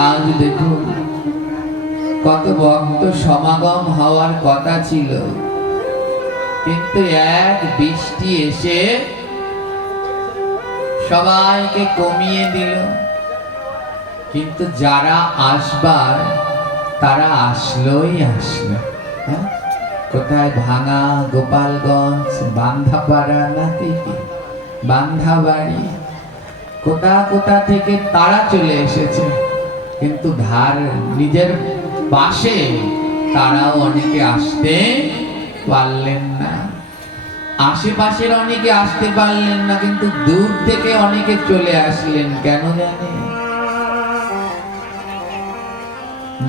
আজ দেখুন কত ভক্ত সমাগম হওয়ার কথা ছিল, কিন্তু এক বৃষ্টি এসে সবাইকে কমিয়ে দিল। কিন্তু যারা আসবার তারা আসলোই আসলো। কোথায়? ভাঙা, গোপালগঞ্জ, বান্ধাপাড়া নাকি বান্ধাবাড়ি, কোথা কোথা থেকে তারা চলে এসেছে। কিন্তু ধার নিজের পাশে তারাও অনেকে আসতে পারলেন না। আশেপাশের অনেকে আসতে পারলেন না, কিন্তু দূর থেকে অনেকে চলে আসলেন। কেন জানে?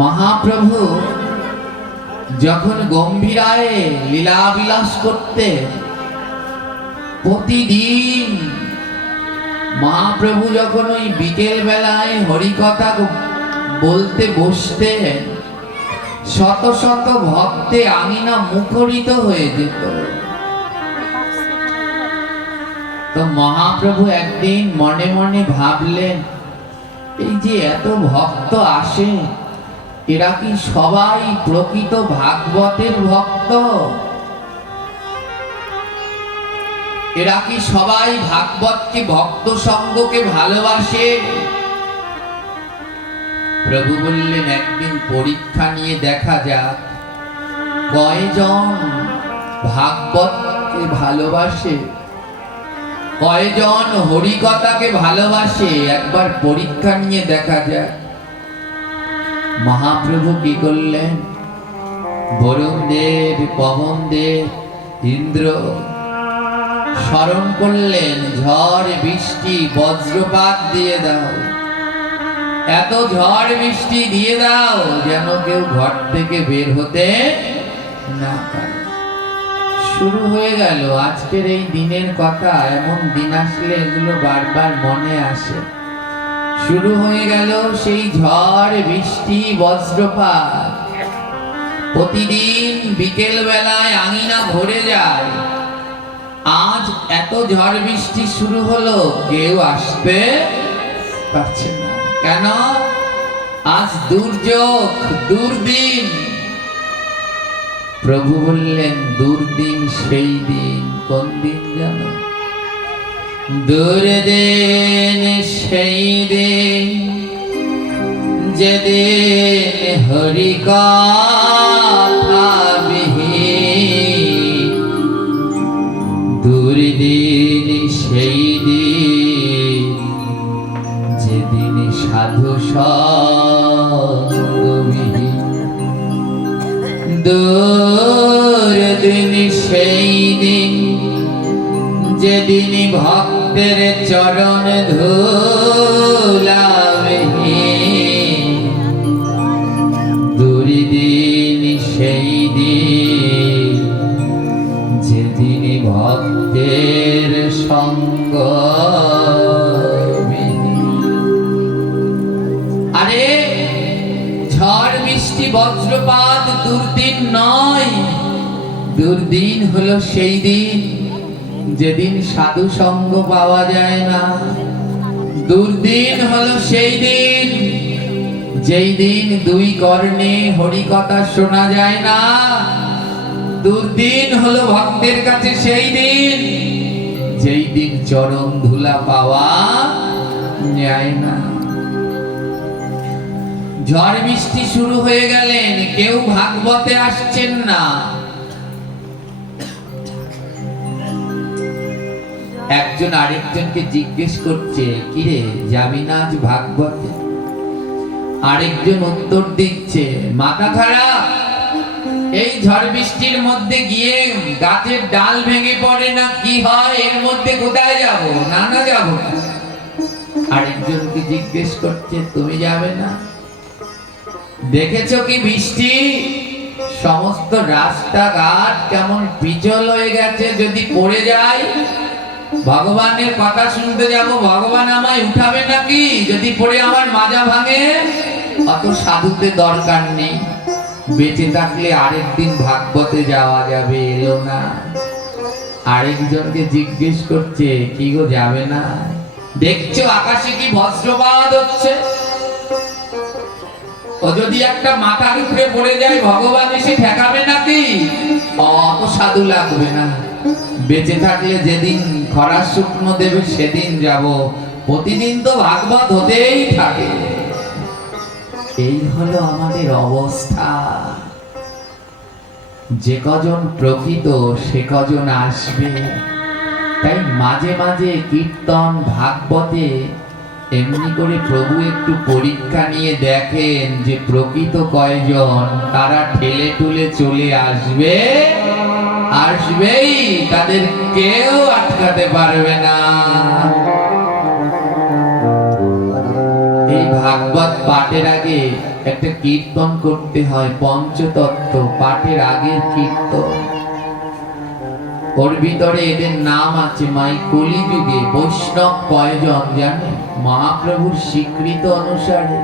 মহাপ্রভু যখন গম্ভীরায় লীলা বিলাস করতে, প্রতিদিন মহাপ্রভু যখন ওই বিকেল বেলায় হরিকথা বলতে বসতে, শত শত ভক্তে আঙিনা মুখরিত হয়ে যেত। তো মহাপ্রভু একদিন মনে মনে ভাবলেন, এই যে এত ভক্ত আসে, এরা কি সবাই প্রকৃত ভাগবতের ভক্ত? এরা কি সবাই ভাগবতকে, ভক্ত সঙ্গকে ভালোবাসে? প্রভু বললেন, একদিন পরীক্ষা নিয়ে দেখা যাক কয়জন ভাগবতকে ভালোবাসে, কয়জন হরিকথাকে ভালোবাসে, একবার পরীক্ষা নিয়ে দেখা যাক। মহাপ্রভু কি করলেন? বরুণ দেব, পবন দেব, ইন্দ্র স্মরণ করলেন, ঝড় বৃষ্টি বজ্রপাত দিয়ে দাও, এত ঝড় বৃষ্টি দিয়ে দাও যেন কেউ ঘর থেকে বের হতে না পারে। শুরু হয়ে গেল আজকের এই দিনের কথা। এমন দিন আসলে এগুলো বারবার মনে আসে। শুরু হয়ে গেল সেই ঝড় বৃষ্টি বজ্রপাত। প্রতিদিন বিকেল বেলায় আঙিনা ভরে যায়। আজ এত ঝড় বৃষ্টি শুরু হলো, কেউ আসতে পারছে না। কেন? আজ দুর্যোগ, দুর্দিন। প্রভু বললেন, দুর্দিন সেই দিন। কোন দিন জানো? দুর্দিন সেই দিন যেদিন হরিকথা বিহীন, দুর্দিন সেই দিন যেদিন সাধু সঙ্গবিহীন, দুর্দিন সেই দিন যেদিন ভক্তের চরণ ধুলাবিহীন, দুর্দিন সেই দিন যেদিন ভক্তের সঙ্গ। আরে ঝড় বৃষ্টি বজ্রপাত দুর্দিন নয়, দুর্দিন হলো সেই দিন যেদিন সাধু সঙ্গ পাওয়া যায় না। দুর্দিন হলো সেই দিন যেই দিন দুই কর্ণে হরিকথা শোনা যায় না। দুর্দিন হলো ভক্তের কাছে সেই দিন যেই দিন চরণ ধুলা পাওয়া যায় না। ঝড় বৃষ্টি শুরু হয়ে গেলেন, কেউ ভাগবতে আসছেন না। একজন আরেকজনকে জিজ্ঞেস করছে, কিরে যাবি না আজ ভাগবতে? আরেকজন উত্তর দিচ্ছে, মাথা খারাপ, এই ঝড় বৃষ্টির মধ্যে গিয়ে গাছের ডাল ভেঙে পড়ে না কি হয়, এর মধ্যে কোথায় যাব? না না যাব না। আরেকজনকে জিজ্ঞেস করছে, তুমি যাবে না? দেখেছো কি বৃষ্টি? সমস্ত রাস্তাঘাট কেমন পিছল হয়ে গেছে, যদি পড়ে যায় ভগবানের কথা শুনতে যাব, ভগবান আমায় উঠাবে নাকি? যদি পড়ে আমার মাজা ভাঙে? অত সাধুতে দরকার নেই, বেঁচে থাকলে আরেকদিন ভাগবতে যাওয়া যাবে, এলো না। আরেকজনকে জিজ্ঞেস করছে, কি গো যাবে না? দেখছো আকাশে কি বজ্রপাত হচ্ছে? ও যদি একটা মাথার উপরে পড়ে যায় ভগবান এসে ঠেকাবে নাকি? অত সাধু লাগবে না। বেঁচে থাকলে যেদিন খরা শুকনো দেবে সেদিন যাব, প্রতিদিন তো ভাগবত হতেই থাকে। এই হলো আমাদের অবস্থা। যে কজন প্রকৃত সে কজন আসবে। তাই মাঝে মাঝে কীর্তন ভাগবতে এমনি করে প্রভু একটু পরীক্ষা নিয়ে দেখেন যে প্রকৃত কয়জন, তারা ঠেলে টুলে চলে আসবে, আসবেই, তাদের কেউ আটকাতে পারবে না। এই ভাগবত পাঠের আগে একটা কীর্তন করতে হয়, পঞ্চতত্ত্ব পাঠের আগের কীর্তন। ওর ভিতরে এদের নাম আছে। মাই কলিযুগে বৈষ্ণব কয়জন জানেন? মহাপ্রভুর স্বীকৃত অনুসারে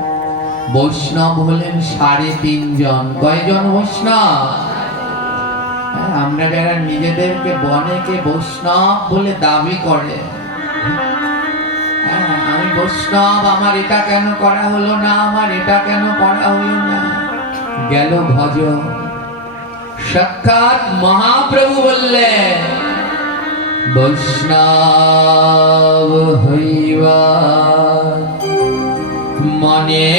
বৈষ্ণব হলেন 3.5 জন। কয়জন বৈষ্ণব? আমরা যারা নিজেদেরকে বনেকে বৈষ্ণব বলে দাবি করে, আমি বৈষ্ণব, আমার এটা কেন করা হলো না, আমার এটা কেন করা হলো না, গেল ভজন। সাক্ষাৎ মহাপ্রভু বললেন বৈষ্ণব হইবা মনে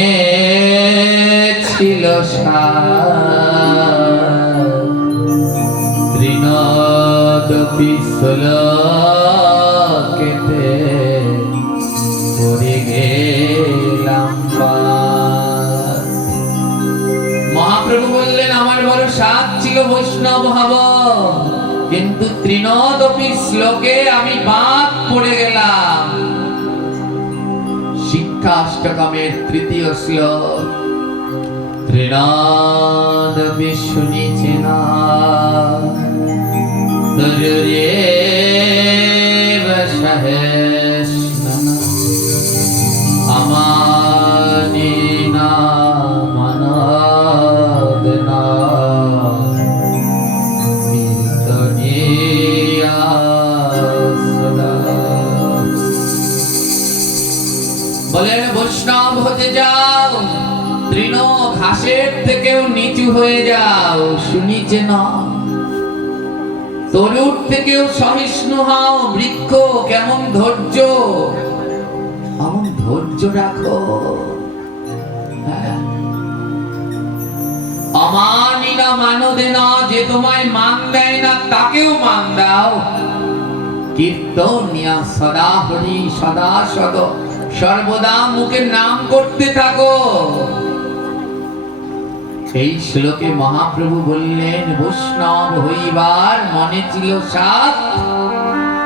ছিল তৃণদপি শ্লোকেতে পড়ে গেলাম। মহাপ্রভু বললেন আমার বড় সাধ ছিল বৈষ্ণব হব, কিন্তু তৃণদপি শ্লোকে আমি বাদ পড়ে গেলাম। শিক্ষাষ্টকমের 3য় শ্লোক। তৃণদপি শুনিছে না তরুরেব সহেষ্ণনা আমানি না মনদনা কীর্তনিয়া সদা। বলেন বৈষ্ণব হতে যাও, তৃণ ঘাসের থেকেও নিচু হয়ে যাও, শুনিছে না। তরুর থেকেও সহিষ্ণু হও, বৃক্ষ কেমন ধৈর্য, এমন ধৈর্য রাখো। অমানিনা মানদেনা, যে তোমায় মান দেয় না তাকেও মান দাও। কীর্তনিয়া সদা হরি সদা সদ, সর্বদা মুখে নাম করতে থাকো। সেই শ্লোকে মহাপ্রভু বললেন বৈষ্ণব হইবার মনে ছিল সাধ,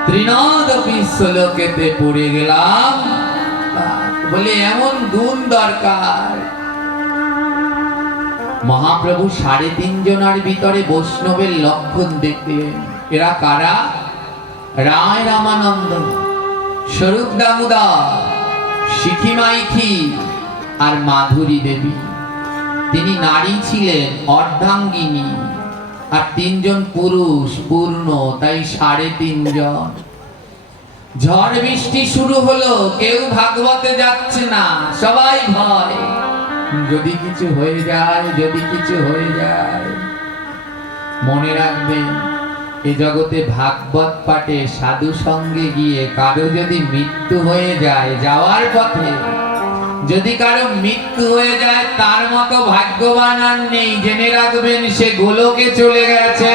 তৃণদপি শ্লোকেতে পড়ে গেলাম। বলে এমন গুণ দরকার। মহাপ্রভু 3.5 জনের ভিতরে বৈষ্ণবের লক্ষণ দেখলেন। এরা কারা? রায় রামানন্দ, স্বরূপ দামোদর, শিখি মাইখি আর মাধুরী দেবী। তিনি নারী ছিলেন অর্ধাঙ্গিনী, আর 3 জন পুরুষ পূর্ণ, তাই 3.5 জন। ঝড় বৃষ্টি শুরু হলো, কেউ ভাগবতে যাচ্ছে না, সবাই ভয়, যদি কিছু হয়ে যায়, যদি কিছু হয়ে যায়। মনে রাখবেন, এ জগতে ভাগবত পাঠে সাধু সঙ্গে গিয়ে কারো যদি মৃত্যু হয়ে যায়, যাওয়ার পথে যদি কারো মৃত্যু হয়ে যায়, তার মতো ভাগ্যবান আর নেই। জেনে রাখবেন সে গোলকে চলে গেছে,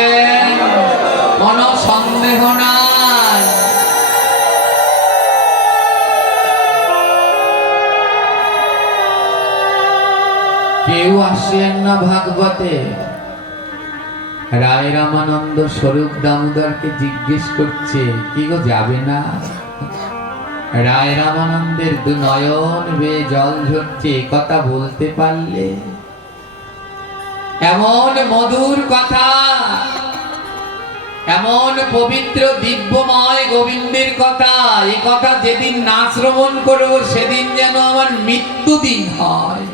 কোনো সন্দেহ নাই। কেউ আসলেন না ভাগবতে। রায় রামানন্দ স্বরূপ দামোদরকে জিজ্ঞেস করছে, কি গো যাবে না? রায় রামানন্দের 2 নয়ন বেয়ে জল ঝরছে। কথা বলতে পারলে এমন মধুর কথা, এমন পবিত্র দিব্যময় গোবিন্দের কথা, এই কথা যেদিন না শ্রবণ করব সেদিন যেন আমার মৃত্যু দিন হয়।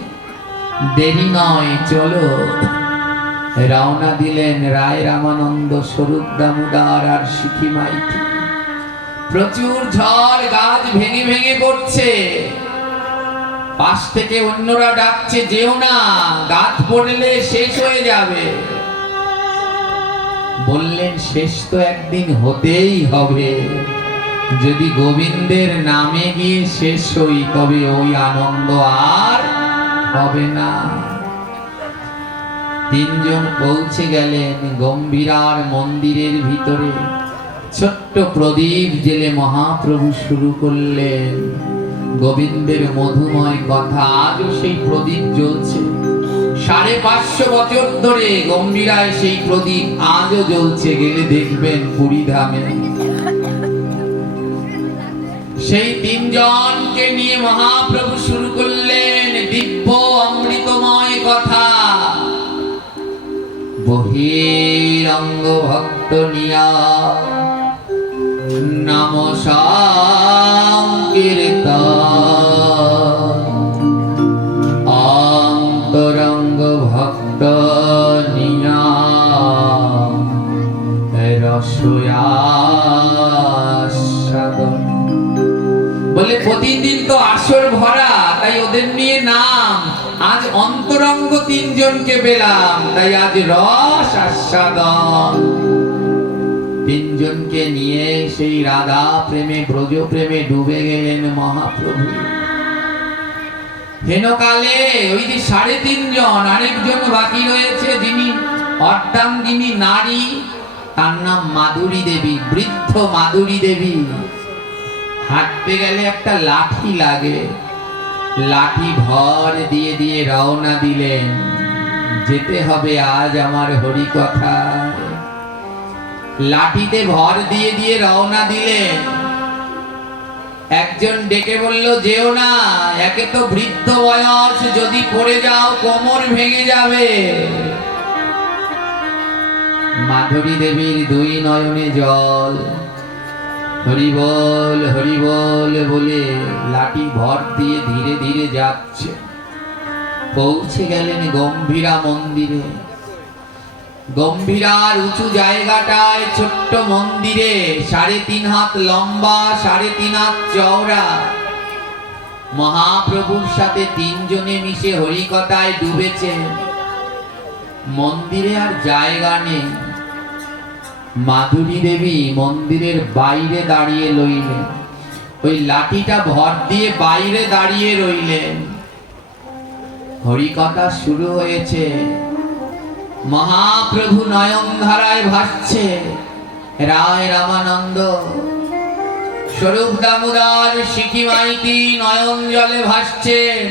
দেরি নয়, চলো। রওনা দিলেন রায় রামানন্দ, স্বরূপ দামোদর আর শিখি মাইতি। প্রচুর ঝড়, গাছ ভেঙে ভেঙে পড়ছে। পাশ থেকে অন্যরা ডাকছে, যেও না, গাছ পড়লে শেষ হয়ে যাবে। বললেন, শেষ তো একদিন হতেই হবে। যদি গোবিন্দের নামে গিয়ে শেষ হই, তবে ওই আনন্দ আর হবে না। তিনজন পৌঁছে গেলেন গম্ভীরার মন্দিরের ভিতরে। ছোট্ট প্রদীপ জেলে মহাপ্রভু শুরু করলেন গোবিন্দের মধুময় কথা। আজও সেই প্রদীপ জ্বলছে। 550 বছর ধরে গম্ভীরায় সেই প্রদীপ আজও জ্বলছে। গেলে দেখবেন পুরী ধামে। সেই তিনজনকে নিয়ে মহাপ্রভু শুরু করলেন দিব্য অমৃতময় কথা। বহিরঙ্গ ভক্ত নিয়া নাম সংকীর্তন, অন্তরঙ্গ ভক্ত নিয়া রসয়াস্বাদন। বলে প্রতিদিন তো আসর ভরা, তাই ওদের নিয়ে নাম। আজ অন্তরঙ্গ তিনজনকে পেলাম, তাই আজ রস আস্বাদন। তিনজনকে নিয়ে সেই রাধা প্রেমে, ব্রজ প্রেমে ডুবে গেলেন মহাপ্রভু। হেনকালে ওই যে 3.5 জন, আরেকজন বাকি রয়েছে যিনি অর্ধাঙ্গিনী নারী, তার নাম মাধুরী দেবী, বৃদ্ধ মাধুরী দেবী। হাঁটতে গেলে একটা লাঠি লাগে, লাঠি ভর দিয়ে দিয়ে রওনা দিলেন, যেতে হবে আজ আমার হরি কথা। লাঠিতে ভর দিয়ে দিয়ে রওনা দিলেন। একজন ডেকে বলল, যেও না, একে তো বৃদ্ধ বয়স, যদি পড়ে যাও কোমর ভেঙে যাবে। মাধুরী দেবীর 2 নয়নে জল। হরি বল বলে লাঠি ভর দিয়ে ধীরে ধীরে যাচ্ছে। পৌঁছে গেলেন গম্ভীরা মন্দিরে। গম্ভীরার উঁচু জায়গাটায় ছোট্ট মন্দিরে 3.5 হাত লম্বা, 3.5 হাত চওড়া। মহাপ্রভুর সাথে তিনজনে মিশে হরিকথায় ডুবেছে। মন্দিরে আর জায়গা নেই। মাধুরী দেবী মন্দিরের বাইরে দাঁড়িয়ে রইলেন, ওই লাঠিটা ভর দিয়ে বাইরে দাঁড়িয়ে রইলেন। হরিকথা শুরু হয়েছে। মহাপ্রভু নয়ন ধারায় ভাসছে। রায় রামানন্দ, স্বরূপ দামোদর, সিকি মাইতি নয়ন জলে ভাসছেন।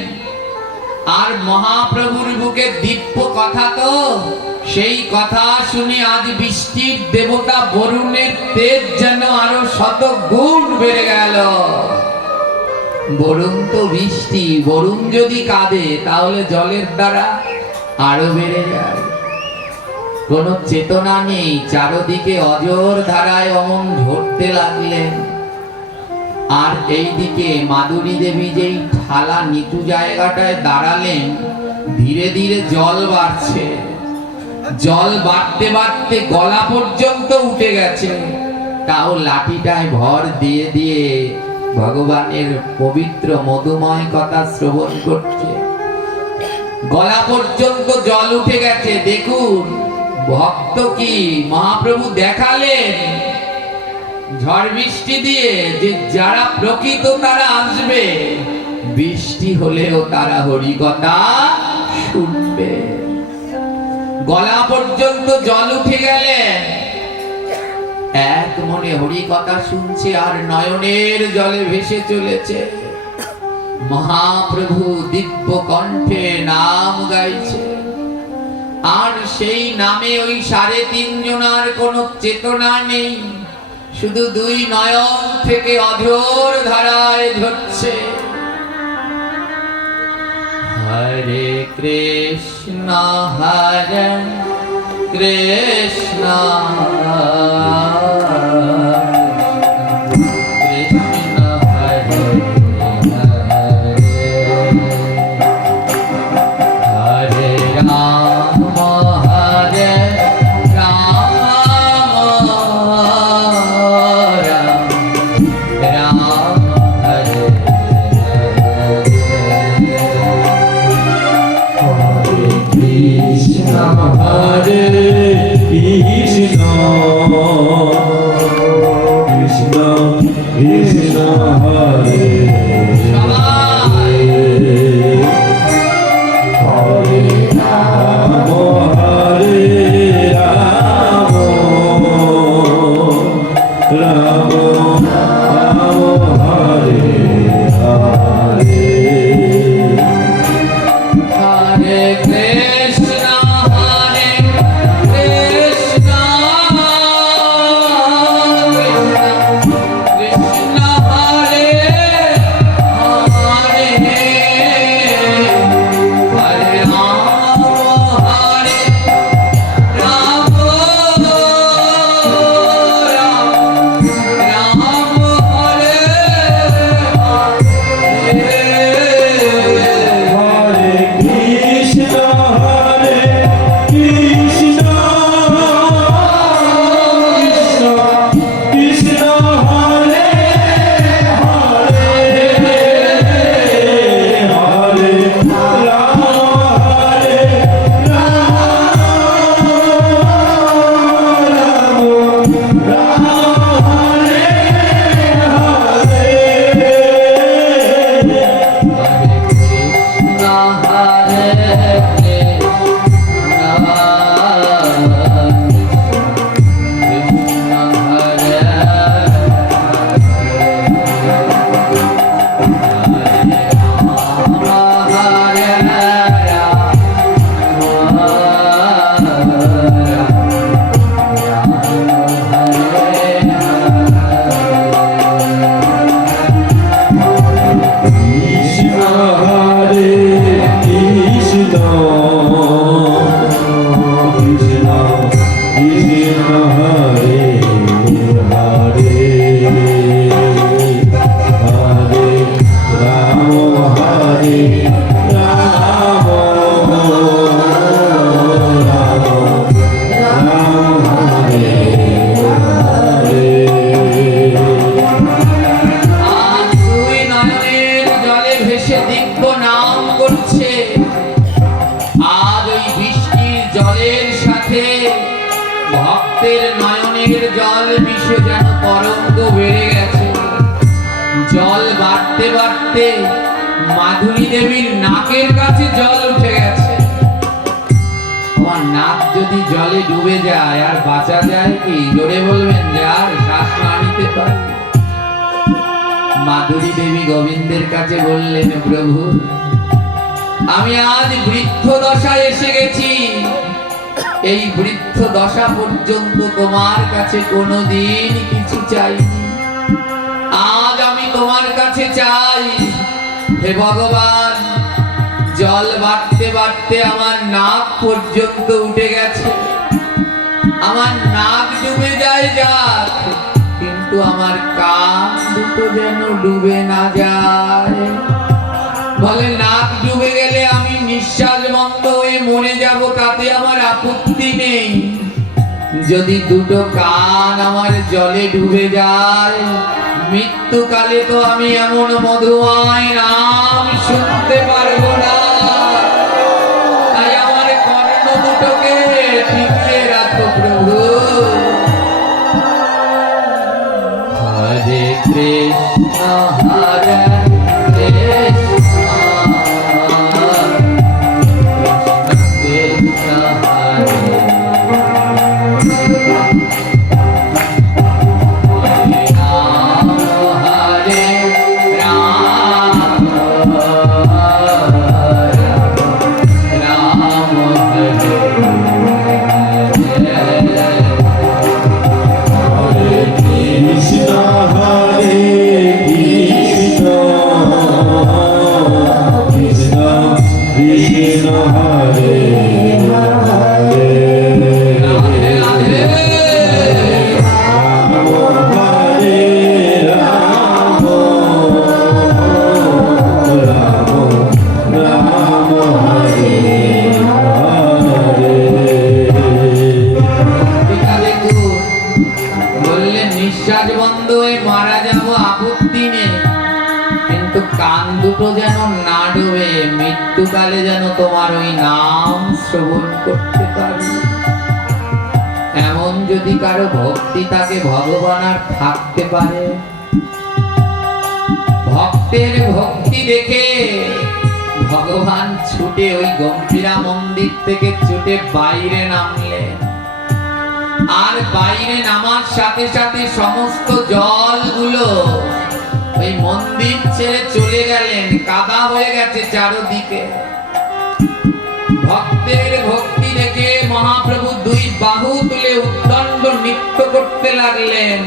আর মহাপ্রভুর বুকে দিব্য কথা, তো সেই কথা শুনে আজ বৃষ্টির দেবতা বরুণের তেজ যেন আরো 100 গুণ বেড়ে গেল। বরুণ তো বৃষ্টি, বরুণ যদি কাঁদে তাহলে জলের দ্বারা আরো বেড়ে যায়। কোন চেতনা নেই, চারদিকে অজর ধারায় অমন ঝরতে লাগলেন। আর এইদিকে মাধুরী দেবী যেই ঠালা নিচু জায়গাটায় দাঁড়ালেন, ধীরে ধীরে জল বাড়ছে। জল বাড়তে বাড়তে গলা পর্যন্ত উঠে গেছে। তাও লাঠিটায় ভর দিয়ে দিয়ে ভগবানের পবিত্র মধুময় কথা শ্রবণ করছে। গলা পর্যন্ত জল উঠে গেছে। দেখুন ভক্ত কি মহাপ্রভু দেখালেন ঝড় বৃষ্টি দিয়ে, যে যারা প্রকৃত তারা আসবে, বৃষ্টি হলেও তারা হরিকথা শুনবে। গলা পর্যন্ত জল উঠে গেলেন, এক মনে হরিকথা শুনছে আর নয়নের জলে ভেসে চলেছে। মহাপ্রভু দিব্য কণ্ঠে নাম গাইছে। আর সেই নামে ওই 3.5 জনার কোনো চেতনা নেই, শুধু 2 নয়ন থেকে অঝোর ধারায় ঝরছে। হরে কৃষ্ণ হরে কৃষ্ণ কৃষ্ণ হরে হরে রাম হরে রাম রাম রাম হরে হরে হরে কৃষ্ণ কৃষ্ণ কৃষ্ণ হরে সবাই হরে রাম হরে রাম রাম রাম হরে হরে হরে কৃষ্ণ হরে কৃষ্ণ কৃষ্ণ হরে হরে হরে রাম হরে রাম রাম হরে হরে কৃষ্ণ হরে কৃষ্ণ কৃষ্ণ কৃষ্ণ হরে হরে হরে রাম হরে রাম রাম হরে হরে কৃষ্ণ হরে কৃষ্ণ কৃষ্ণ কৃষ্ণ হরে হরে হরে রাম হরে রাম রাম রাম হরে হরে আজ দুই নয়নের জলে ভেসে দিব্য নাম করছে। আজ ওই বৃষ্টির জলের সাথে ভক্তের নয়নের জল মিশে যেন তরঙ্গ বেড়ে গেছে। জল বাড়তে বাড়তে মাধুরী দেবীর নাকের কাছে জল উঠে গেছে। আমার নাক যদি জলে ডুবে যায় আর বাঁচা যায় কি? জোরে বলবেন যে আর শ্বাস না নিতে পারে। মাধুরী দেবী গোবিন্দের কাছে বললেন, প্রভু আমি আজ বৃদ্ধ দশায় এসে গেছি। এই বৃদ্ধ দশা পর্যন্ত তোমার কাছে কোনোদিন কিছু চাইনি। আজ আমি তোমার কাছে চাই, হে ভগবান, জল বাড়তে বাড়তে আমার নাক পর্যন্ত উঠে গেছে। আমার নাক ডুবে যায় যাক, কিন্তু আমার কান দুটো যেন ডুবে না যায়। বলে নাক ডুবে গেলে আমি নিঃশ্বাস বন্ধ হয়ে মরে যাব, তাতে আমার আপত্তি নেই। যদি দুটো কান আমার জলে ডুবে যায়, মৃত্যুকালে তো আমি এমন মধুময় নাম শুনতে পারবো না। তাই আমার কর্ণ দুটোকে টিকিয়ে রাখো প্রভু। হরে কৃষ্ণ হরে কৃষ্ণ কৃষ্ণ হরে রাম হরে রাম রাম হরে হরে কৃষ্ণ হরে কৃষ্ণ মৃত্যুকালে যেন তোমার ওই নাম শ্রবণ করতে পারি। এমন যদি কারো ভক্তি থাকে ভগবান আর থাকতে পারে। ভক্তের ভক্তি দেখে ভগবান ছুটে ওই গম্ভীরা মন্দির থেকে ছুটে বাইরে নামলেন। আর বাইরে নামার সাথে সাথে সমস্ত জলগুলো ওই মন্দির ছেড়ে চলে গেলেন। কাদা হয়ে গেছে চারদিকে। ভক্তের ভক্তি দেখে মহাপ্রভু দুই বাহু তুলে উদ্দণ্ড নৃত্য করতে লাগলেন।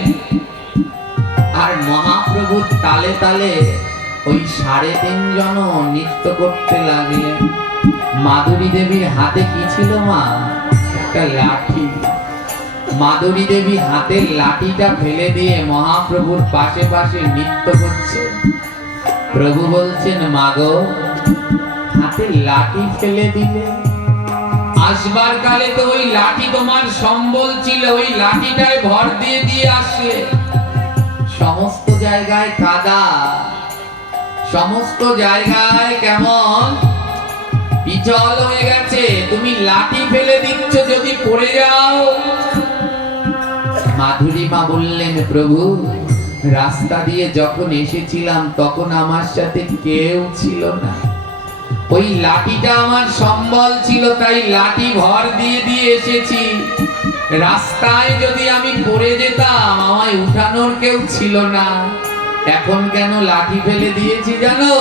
আর মহাপ্রভুর তালে তালে ওই 3.5 জন নৃত্য করতে লাগলেন। মাধুরী দেবীর হাতে কি ছিল মা? একটা লাঠি। মাধুরী দেবী হাতের লাঠিটা ফেলে দিয়ে মহাপ্রভুর পাশে পাশে নৃত্য করছে। প্রভু বলছেন, মাগো হাতের লাঠি ফেলে দিলে? আসবার কালে তো ওই লাঠি তোমার সম্বল ছিল, ওই লাঠিটায় ভর দিয়ে দিয়ে আসলে। সমস্ত জায়গায় কাদা, সমস্ত জায়গায় কেমন পিছল হয়ে গেছে, তুমি লাঠি ফেলে দিচ্ছ যদি পড়ে যাও। মাধুরী মা বললেন, প্রভু রাস্তা দিয়ে যখন এসেছিলাম তখন আমার সাথে কেউ ছিল না, ওই লাঠিটা আমার সম্বল ছিল, তাই লাঠি ভর দিয়ে দিয়ে এসেছি। রাস্তায় যদি আমি পড়ে যেতাম আমায় উঠানোর কেউ ছিল না। এখন কেন লাঠি ফেলে দিয়েছি জানো?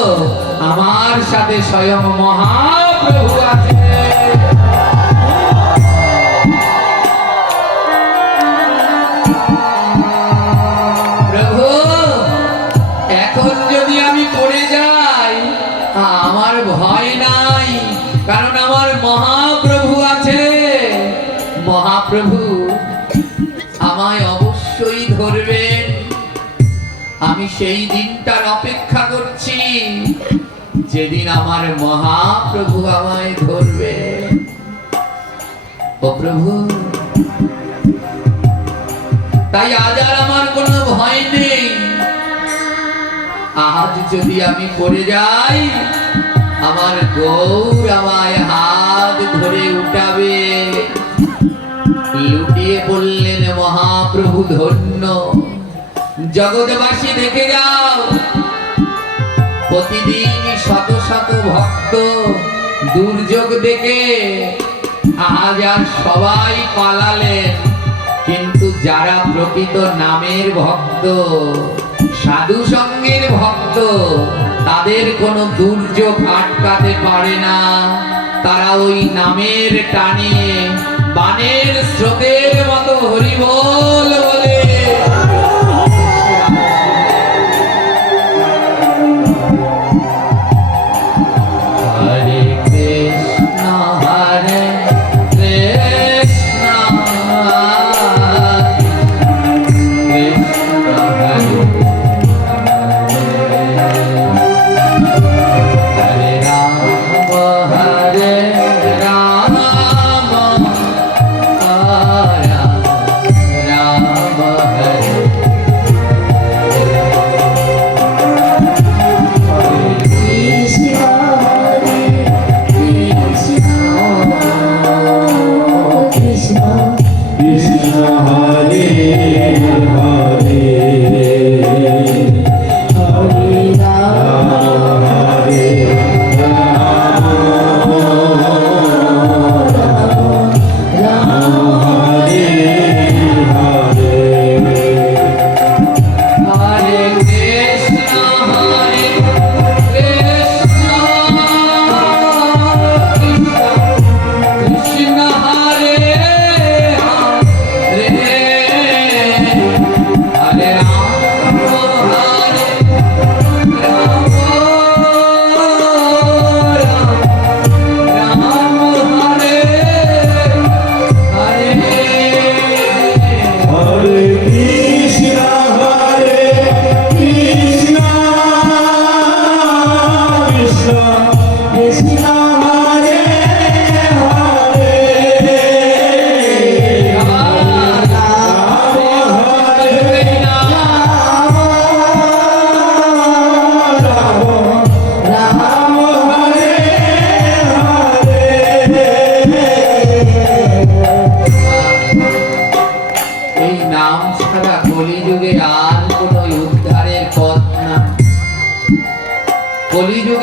আমার সাথে স্বয়ং মহাপ্রভু আছে। প্রভু এখন যদি আমি পড়ে যাই আমার ভয় নাই, কারণ আমার মহাপ্রভু আছে। মহাপ্রভু আমায় অবশ্যই ধরবেন। আমি সেই দিনটার অপেক্ষা করছি যেদিন আমার মহাপ্রভু আমায় ধরবে। ও প্রভু, তাই আজ আর আমার কোনো ভয় নেই। আজ যদি আমি পড়ে যাই আমার গৌর আমায় হাত ধরে উঠাবে। লুটিয়ে বললেন, মহাপ্রভু ধন্য। জগৎবাসী দেখে যাও, প্রতিদিন শত শত ভক্ত দুর্যোগ দেখে আজ আর সবাই পালালেন, কিন্তু যারা প্রকৃত নামের ভক্ত, সাধু সঙ্গের ভক্ত, তাদের কোনো দুর্যোগ আটকাতে পারে না। তারা ওই নামের টানে বানের স্রোতের মতো হরিবোল বলে হরে কৃষ্ণ হরে কৃষ্ণ কৃষ্ণ হরে হরে রাম হরে রাম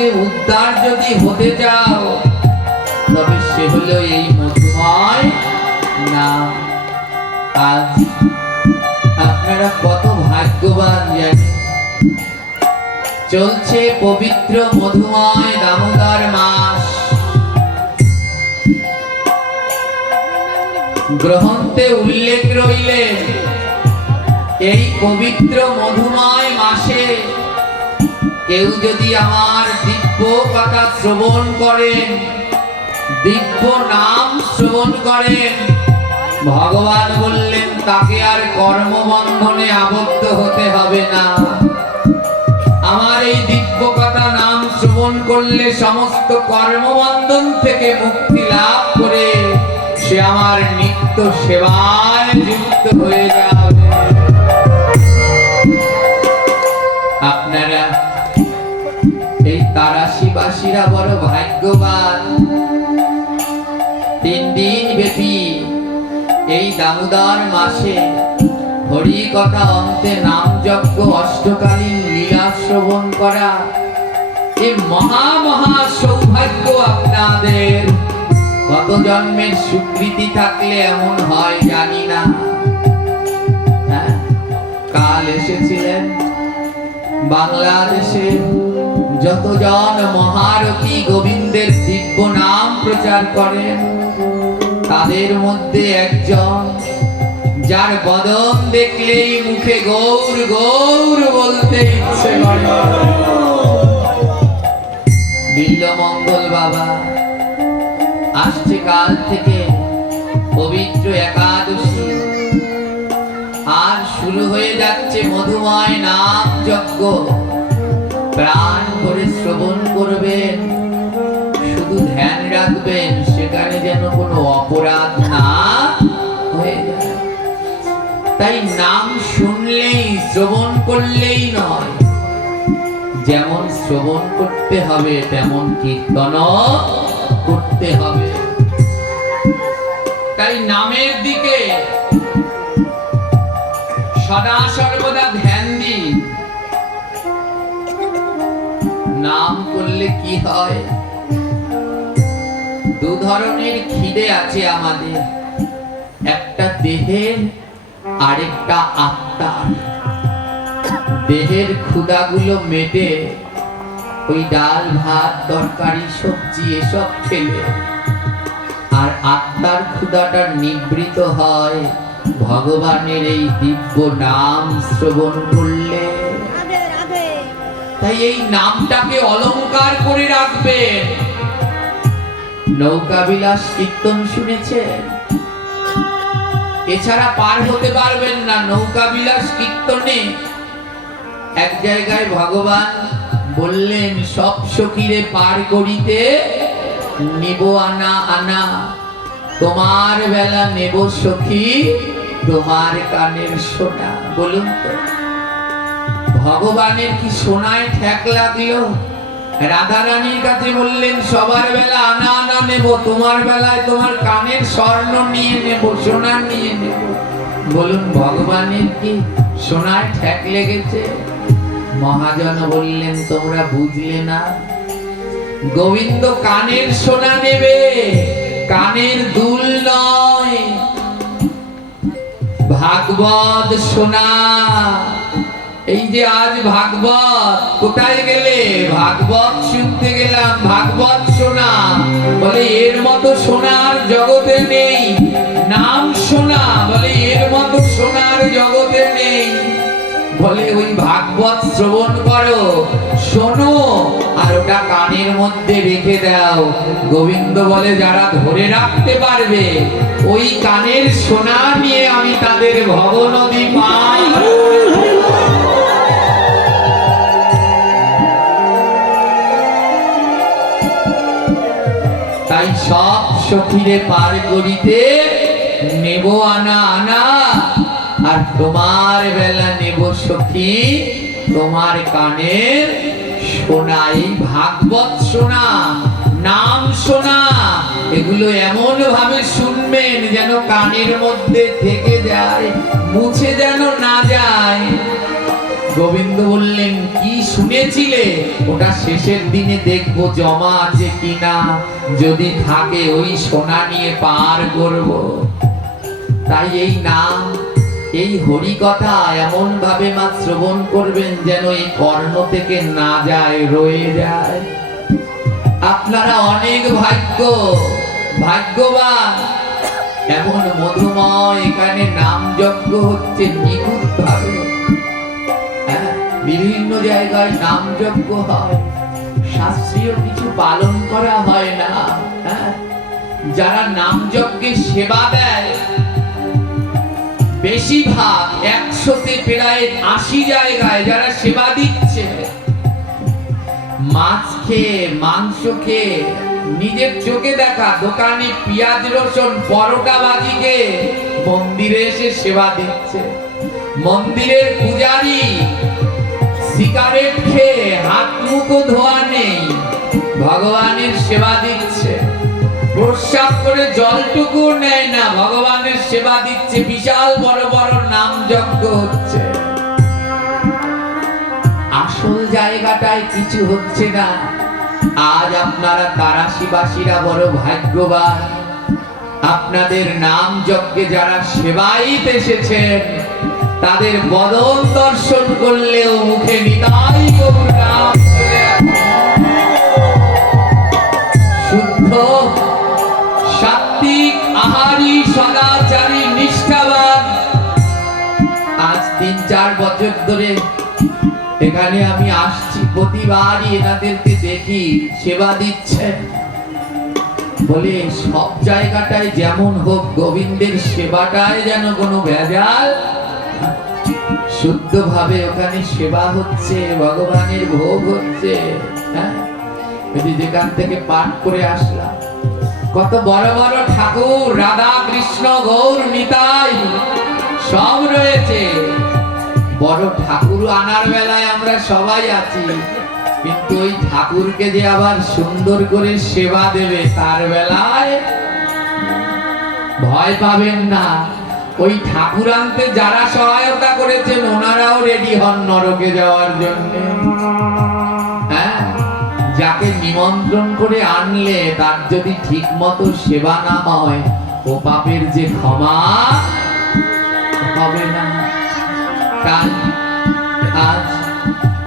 থেকে উদ্ধার যদি হতে চাও, তবে সে হলো এই মধুময় নাম। আজ আপনারা কত ভাগ্যবান জানেন, চলছে পবিত্র মধুময় দামোদর মাস। গ্রন্থে উল্লেখ রইলে এই পবিত্র মধুময় মাসে কেউ যদি আমার দিব্য কথা শ্রবণ করেন, দিব্য নাম শ্রবণ করেন, ভগবান বললেন তাকে আর কর্মবন্ধনে আবদ্ধ হতে হবে না। আমার এই দিব্য কথা নাম শ্রবণ করলে সমস্ত কর্মবন্ধন থেকে মুক্তি লাভ করে সে আমার নিত্য সেবায় যুক্ত হয়ে যাবে। আপনারা এই তারাশিবাসীরা বড় ভাগ্যবান। 3 দিন ব্যাপী এই দামোদর মাসে হরি কথা অন্তে নাম যজ্ঞ অষ্টকালীন লীলা শ্রবণ করা, এই মহা মহা সৌভাগ্য আপনাদের। কত জন্মের স্বীকৃতি থাকলে এমন হয় জানি না। কাল এসেছিলেন বাংলাদেশে যতজন মহারথী গোবিন্দের দিব্য নাম প্রচার করেন, তাদের মধ্যে একজন যার বদন দেখলেই মুখে গৌর গৌর বলতে ইচ্ছে করে, বিল্লমঙ্গল বাবা। আসছে কাল থেকে পবিত্র একাদশী, আর শুরু হয়ে যাচ্ছে মধুময় নাম যজ্ঞ। প্রাণ করে শ্রবণ করবেন, শুধু ধ্যান রাখবেন সেখানে যেন কোনো অপরাধ না হয়ে যায়। তাই নাম শুনলেই শ্রবণ করলেই নয়, যেমন শ্রবণ করতে হবে তেমন কীর্তন করতে হবে। তাই নামের দিকে সদা সর্বদা ধ্যান দিই। নাম করলে কি হয়? 2 ধরনের খিদে আছে আমাদের, একটা দেহের, আরেকটা আত্মার। দেহের ক্ষুধাগুলো মেটে ওই ডাল ভাত তরকারি সবজি এসব খেলে, আর আত্মার ক্ষুধাটা নিবৃত হয় ভগবানের এই দিব্য নাম শ্রবণ করলে। তাই এই নামটাকে অলংকার করে রাখবেন। নৌকা বিলাস কীর্তন শুনেছেন? এছাড়া পার হতে পারবেন না। নৌকা বিলাস কীর্তনে এক জায়গায় ভগবান বললেন, সব সখীরে পার করিতে নিব আনা আনা, তোমার বেলা নেব সখী তোমার কানের সোনা। বলুন তো, ভগবানের কি সোনায় ঠেক লাগলো? রাধা রানীর কাছে বললেন সবার বেলা আনা আনা নেব, তোমার বেলায় তোমার কানের স্বর্ণ নিয়ে নেব, সোনা নিয়ে নেব। বলুন ভগবানের কি সোনায় ঠেক লেগেছে? মহাজন বললেন তোমরা বুঝলে না, গোবিন্দ কানের সোনা নেবে, কানের দুল নয়। ভাগবত সোনা। এই যে আজ ভাগবত, কোথায় গেলে? ভাগবত শুনতে গেলাম, ভাগবত শোনা। বলে এর মতো সোনার জগতে নেই। নাম শোনা, বলে এর মতো সোনার জগতে নেই। বলে ওই ভাগবত শ্রবণ করো, শোনো, আর ওটা কানের মধ্যে রেখে দাও। গোবিন্দ বলে যারা ধরে রাখতে পারবে ওই কানের সোনা নিয়ে আমি তাদের ভবনদী পার। তাই সব সখীরে পার করিতে নেব আনা আনা, আর তোমার বেলা নেব সখী তোমার কানের সোনা। এই ভাগবত শোনা, নাম শোনা, এগুলো এমন ভাবে শুনবেন যেন কানের মধ্যে থেকে যায়, মুছে যেন না যায়। গোবিন্দ বললেন, কি শুনেছিলে? ওটা শেষের দিনে দেখবো জমা আছে কিনা, যদি থাকে ওই সোনা নিয়ে পার করব। তাই এই নাম, এই হরি কথা এমন ভাবে মা শ্রবণ করবেন যেন এই কর্ণ থেকে না যায়, রয়ে যায়। আপনারা অনেক ভাগ্যবান। এমন মধুময় এখানে নাম যজ্ঞ হচ্ছে নিখুঁত ভাবে। বিভিন্ন জায়গায় নাম যজ্ঞ হয়, শাস্ত্রীয় কিছু পালন করা হয় না। যারা নাম যজ্ঞে সেবা দেয়, বেশিরভাগ 100তে প্রায় 80 জায়গায় যারা সেবা দিচ্ছে, মাছ খেয়ে মাংস খেয়ে নিজের চোখে দেখা দোকানে পেঁয়াজ রসুন পরোটা বাজিকে মন্দিরে এসে সেবা দিচ্ছে। মন্দিরের পূজারী সিগারেট খেয়ে হাত মুখও ধোয়া নেই, ভগবানের সেবা দিচ্ছে। প্রসাদ করে জলটুকু নেয় না, ভগবানের সেবা দিচ্ছে। বিশাল বড় বড় নাম যজ্ঞ হচ্ছে, আসল জায়গাটায় কিছু হচ্ছে না। আজ আপনারা তারাশিবাসীরা বড় ভাগ্যবান। আপনাদের নাম যজ্ঞে যারা সেবাইতে এসেছেন, তাদের বদন দর্শন করলেও মুখে নিতাই গৌর নাম চলে আসে। শুদ্ধ সাত্বিক আহারী সদাচারী নিষ্ঠাবান। আজ 3-4 বছর ধরে এখানে আমি আসছি, প্রতিবারই এনাদেরকে দেখি সেবা দিচ্ছেন। বলে সব জায়গাটায় যেমন হোক, গোবিন্দের সেবাটায় যেন কোনো ভেজাল, শুদ্ধ ভাবে ওখানে সেবা হচ্ছে, ভগবানের ভোগ হচ্ছে। যেখান থেকে পাঠ করে আসলাম, কত বড় বড় ঠাকুর, রাধা কৃষ্ণ গৌর নিতাই সব রয়েছে। বড় ঠাকুর আনার বেলায় আমরা সবাই আছি, কিন্তু ওই ঠাকুরকে যে আবার সুন্দর করে সেবা দেবে, তার বেলায় ভয় পাবেন না। ওই ঠাকুর আনতে যারা সহায়তা করেছেন, ওনারাও রেডি হন নরকে যাওয়ার জন্য। যাকে নিমন্ত্রণ করে আনলে তার যদি ঠিক মতো সেবা না হয়, ও পাপের যে ক্ষমা হবে না। তাই আজ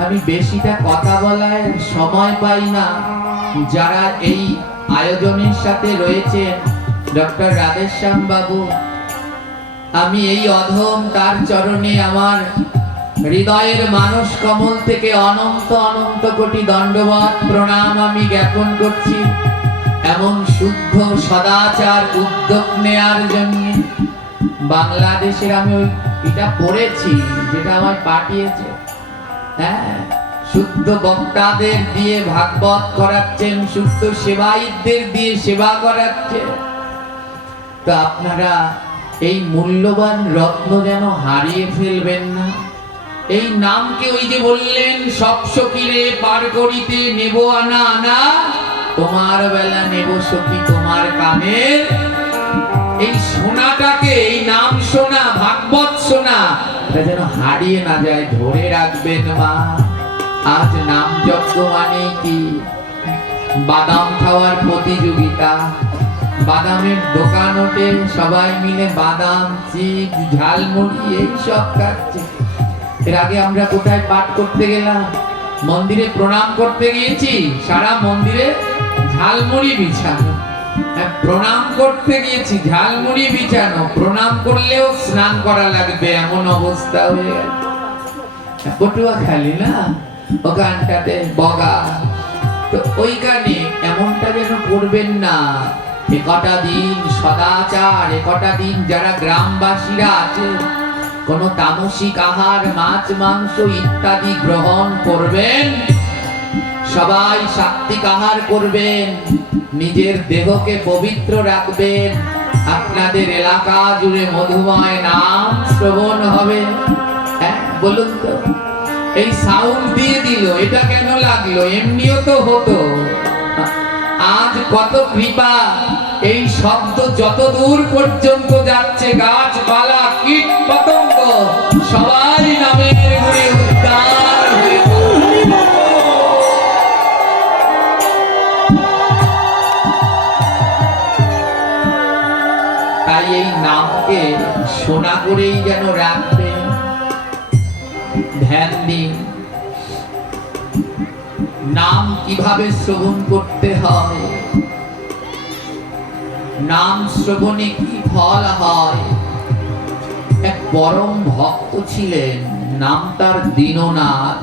আমি বেশিটা কথা বলার সময় পাই না। যারা এই আয়োজনের সাথে রয়েছেন, ডক্টর রাধেশ্যাম বাবু, আমি এই অধম তার চরণে আমার হৃদয়ের মানস কমল থেকে অনন্ত অনন্ত কোটি দণ্ডবত প্রণাম আমি জ্ঞাপন করছি। এমন শুদ্ধ সদাচার উদ্যোগ নেয়ার জন্য বাংলাদেশের, আমি এটা পড়েছি যেটা আমায় পাঠিয়েছে। শুদ্ধ বক্তাদের দিয়ে ভাগবত করাচ্ছেন, শুদ্ধ সেবায়িতদের দিয়ে সেবা করাচ্ছেন। তো আপনারা এই মূল্যবান রত্ন যেন হারিয়ে ফেলবেন না। এই নামকে ওই যে বললেন, সব সখীরে পার করিতে নেব আনা আনা, তোমার বেলা নেব সখী তোমার কানের। এই সোনাটাকে, এই নাম সোনা, ভাগবত সোনা, এটা যেন হারিয়ে না যায়, ধরে রাখবেন মা। আজ নাম যজ্ঞ মানে কি? বাদাম খাওয়ার প্রতিযোগিতা, বাদামের দোকান ওঠে, সবাই মিলে বাদাম, চিপস, ঝালমুড়ি এইসব খাচ্ছে। এর আগে আমরা কোথায় পাঠ করতে গেলাম? মন্দিরে প্রণাম করতে গিয়েছি, সারা মন্দিরে ঝালমুড়ি বিছানো। প্রণাম করতে গিয়েছি, ঝালমুড়ি বিছানো। প্রণাম করলেও স্নান করা লাগবে, এমন অবস্থা হয়ে গেছে। পটুয়াখালী না ওখানটাতে বগা, তো ওইখানে এমনটা যেন করবেন না। একটা দিন সদাচার, একটা দিন যারা গ্রামবাসীরা আছে, কোন তামসিক আহার, মাছ মাংস ইত্যাদি গ্রহণ করবেন। সবাই সাত্বিক আহার করবেন, নিজের দেহকে পবিত্র রাখবেন। আপনাদের এলাকা জুড়ে মধুময় নাম শ্রবণ হবে। বলুন তো, এই সাউন্ড দিয়ে দিল, এটা কেন লাগলো? এমনিও তো হতো। আজ কত কৃপা, এই শব্দ যত দূর পর্যন্ত যাচ্ছে, গাছপালা, কীট পতঙ্গ সবাই নামের গুণে উদ্ধার তাই এই নামকে সোনা করেই যেন রাখবে। ধ্যান দিন, নাম কিভাবে শ্রবণ করতে হয়, নাম শ্রবণে কি ফল হয়। এক পরম ভক্ত ছিলেন, নাম তার দীননাথ,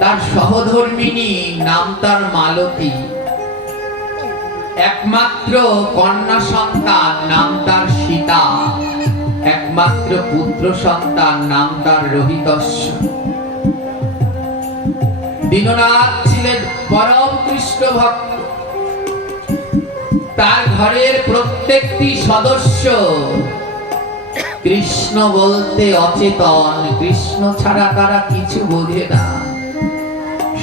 তার সহধর্মিণী নাম তার মালতী, একমাত্র কন্যা সন্তান নাম তার সীতা, একমাত্র পুত্র সন্তান নাম তার রোহিতস্য। দীননাথ ছিলেন পরম কৃষ্ণ ভক্ত। তার ঘরের প্রত্যেকটি সদস্য কৃষ্ণ বলতে অচেতন, কৃষ্ণ ছাড়া তারা কিছু বোঝে না।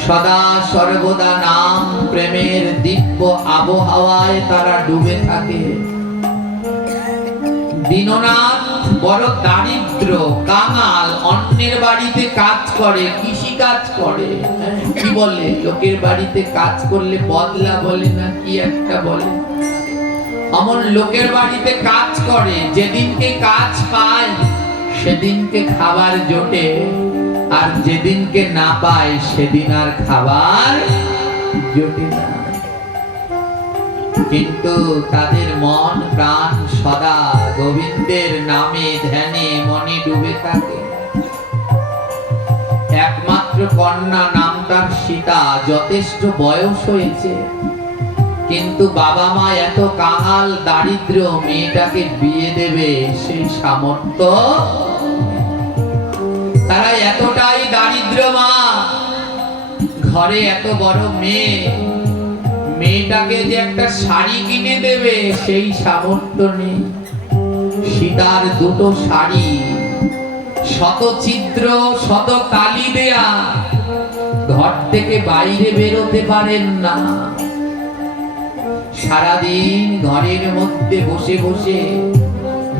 সদা সর্বদা নাম প্রেমের দিব্য আবহাওয়ায় তারা ডুবে থাকে। দীননাথ বড় দারিদ্র, কাঙাল, অন্যের বাড়িতে কাজ করে, কৃষি কাজ করে। কি বলে, লোকের বাড়িতে কাজ করলে বদলা বলে না কি একটা বলে, অমন লোকের বাড়িতে কাজ করে। যেদিনকে কাজ পায় সেদিনকে খাবার জোটে, আর যেদিনকে না পায় সেদিন আর খাবার জোটে না। কিন্তু তাদের মন প্রাণ সদা গোবিন্দের নামে ধ্যানে মনে ডুবে থাকে। একমাত্র কন্যা নাম তার সীতা, যথেষ্ট বয়স হয়েছে, কিন্তু বাবা মা এত কাঙাল দারিদ্র, মেয়েটাকে বিয়ে দেবে সেই সামর্থ্য। তারা এতটাই দারিদ্র মা, ঘরে এত বড় মেয়ে, মেয়েটাকে যে একটা শাড়ি কিনে দেবে সেই সামর্থ্য নেই। সীতার দুটো শাড়ি, শত ছিদ্র শত তালি দেয়া, ঘর থেকে বাইরে বেরোতে পারেন না। সারাদিন ঘরের মধ্যে বসে বসে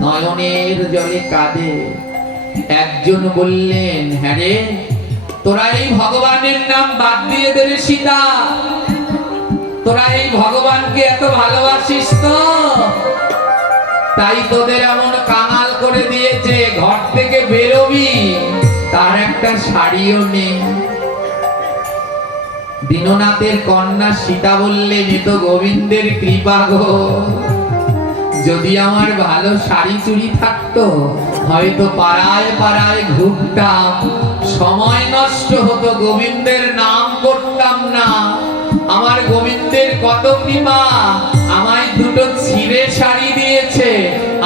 নয়নের জলে কাঁদে। একজন বললেন, হ্যাঁ রে, তোরা এই ভগবানের নাম বাদ দিয়ে দে রে সীতা, তোরা এই ভগবানকে এত ভালোবাসিস তো, তাই তোদের এমন কাঙাল করে দিয়েছে, ঘর থেকে বেরোবি তার একটা শাড়িও নেই। দীননাথের কন্যা সীতা বললেন, এ তো গোবিন্দের কৃপা গো, যদি আমার ভালো শাড়ি চুড়ি থাকতো হয়তো পাড়ায় পাড়ায় ঘুরতাম, সময় নষ্ট হতো, গোবিন্দের নাম করতাম না। আমার গোবিন্দের কত কৃপা, আমায় দুটো ছিঁড়ে শাড়ি দিয়েছে,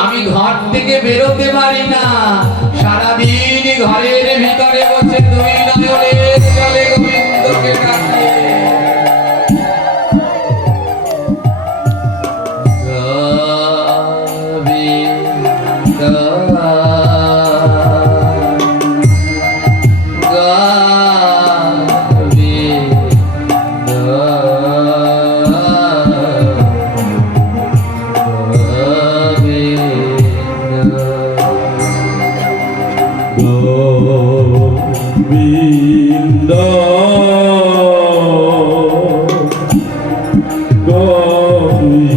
আমি ঘর থেকে বেরোতে পারি না, সারাদিন ঘরের ভিতরে বসে দুই নয়নের জলে গোবিন্দকে ডাকি। গোবিন্দ গোবিন্দ গোবিন্দ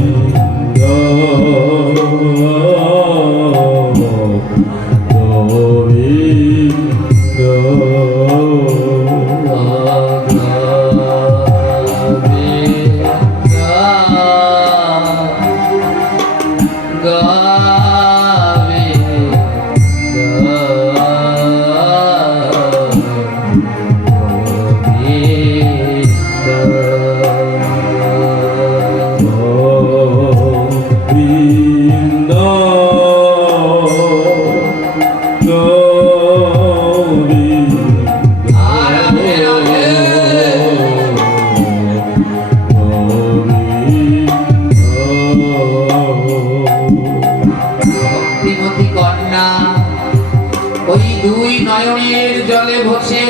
নয়নের জলে বসে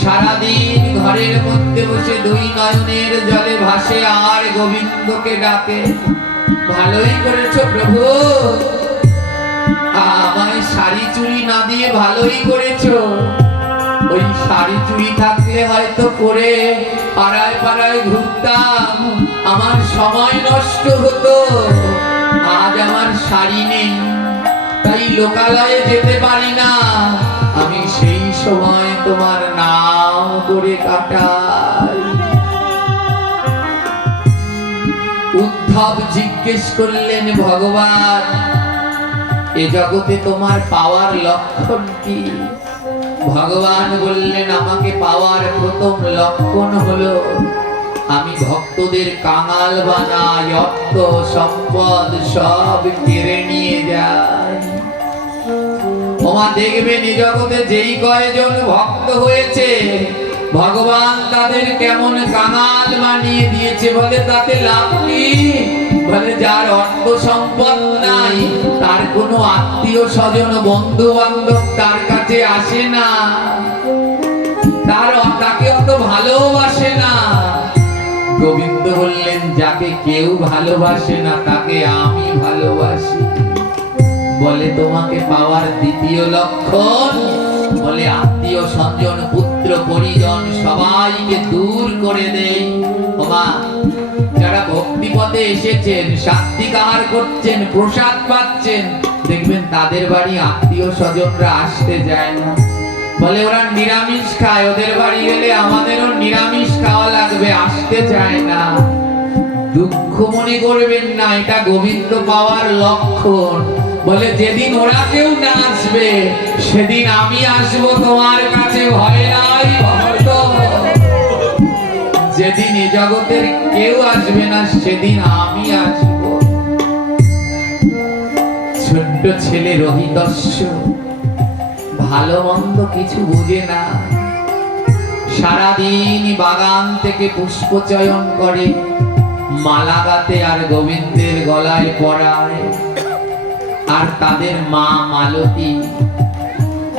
সারাদিন ঘরের মধ্যে বসে দুই নয়নের জলে ভাসে আর গোবিন্দকে ডাকে। ভালোই করেছো প্রভু, আমায় শাড়ি চুড়ি না দিয়ে ভালোই করেছো। ওই শাড়ি চুড়ি থাকলে হয়তো পরে পাড়ায় পাড়ায় ঘুরতাম, আমার সময় নষ্ট হতো, আমার শাড়ি নেই, তাই লোকালয়ে যেতে পারি না। আমি সেই সময় তোমার নাম করে কাটাই। উদ্ধব জিজ্ঞেস করলেন, ভগবান এ জগতে তোমার পাওয়ার লক্ষণ কি? ভগবান বললেন, আমাকে পাওয়ার প্রথম লক্ষণ হলো আমি ভক্তদের কাঙাল বানাই, অর্থ সম্পদ সব কেড়ে নিয়ে যাই। ওমা দেখবেন এ জগতে যেই কয়জন ভক্ত হয়েছে ভগবান তাদের কেমন কাঙাল বানিয়ে দিয়েছে। বলে তাতে লাভ কি? বলে যার অর্থ সম্পদ নাই তার কোনো আত্মীয় স্বজন বন্ধু বান্ধব তার কাছে আসে না, তাকে অত ভালোবাসে না। গোবিন্দ বললেন, যাকে কেউ ভালোবাসে না তাকে আমি ভালোবাসি। বলে তোমাকে পাওয়ার দ্বিতীয় লক্ষণ, বলে আত্মীয় স্বজন পুত্র পরিজন সবাইকে দূর করে দেই। ওমা যারা ভক্তি পথে এসেছেন, সাত্বিকাহার করছেন, প্রসাদ পাচ্ছেন, দেখবেন তাদের বাড়ি আত্মীয় স্বজনরা আসতে যায় না। বলে ওরা নিরামিষ খায়, ওদের বাড়ি গেলে আমাদেরও নিরামিষ খাওয়া লাগবে, আসতে চায় না। দুঃখ মনে করবেন না, এটা গোবিন্দ পাওয়ার লক্ষণ। বলে যেদিন ওরা কেউ না আসবে সেদিন আমি আসবো তোমার কাছে, ভয় নাই ভক্ত। যেদিন এ জগতের কেউ আসবে না সেদিন আমি আসব। ছোট্ট ছেলে রোহিতস্য ভালো মন্দ কিছু বোঝে না, সারাদিন বাগান থেকে পুষ্প চয়ন করে, মালা গাঁথে আর গোবিন্দের গলায় পরায়। আর তাদের মা মালতী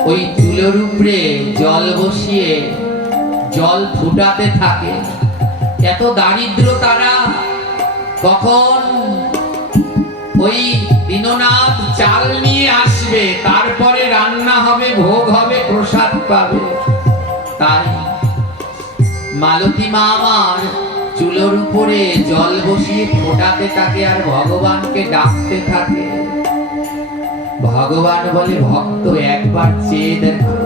ওই চুলোর উপরে জল বসিয়ে জল ফুটাতে থাকে। এত দারিদ্র তারা, কখন ওই দীননাথ চাল নিয়ে আসবে, তারপরে রান্না হবে, ভোগ হবে, প্রসাদ পাবে। তাই মালতী মা আমার চুলোর উপরে জল বসিয়ে ফোটাতে থাকে আর ভগবানকে ডাকতে থাকে। ভগবান বলে, ভক্ত একবার চেয়ে দেখো,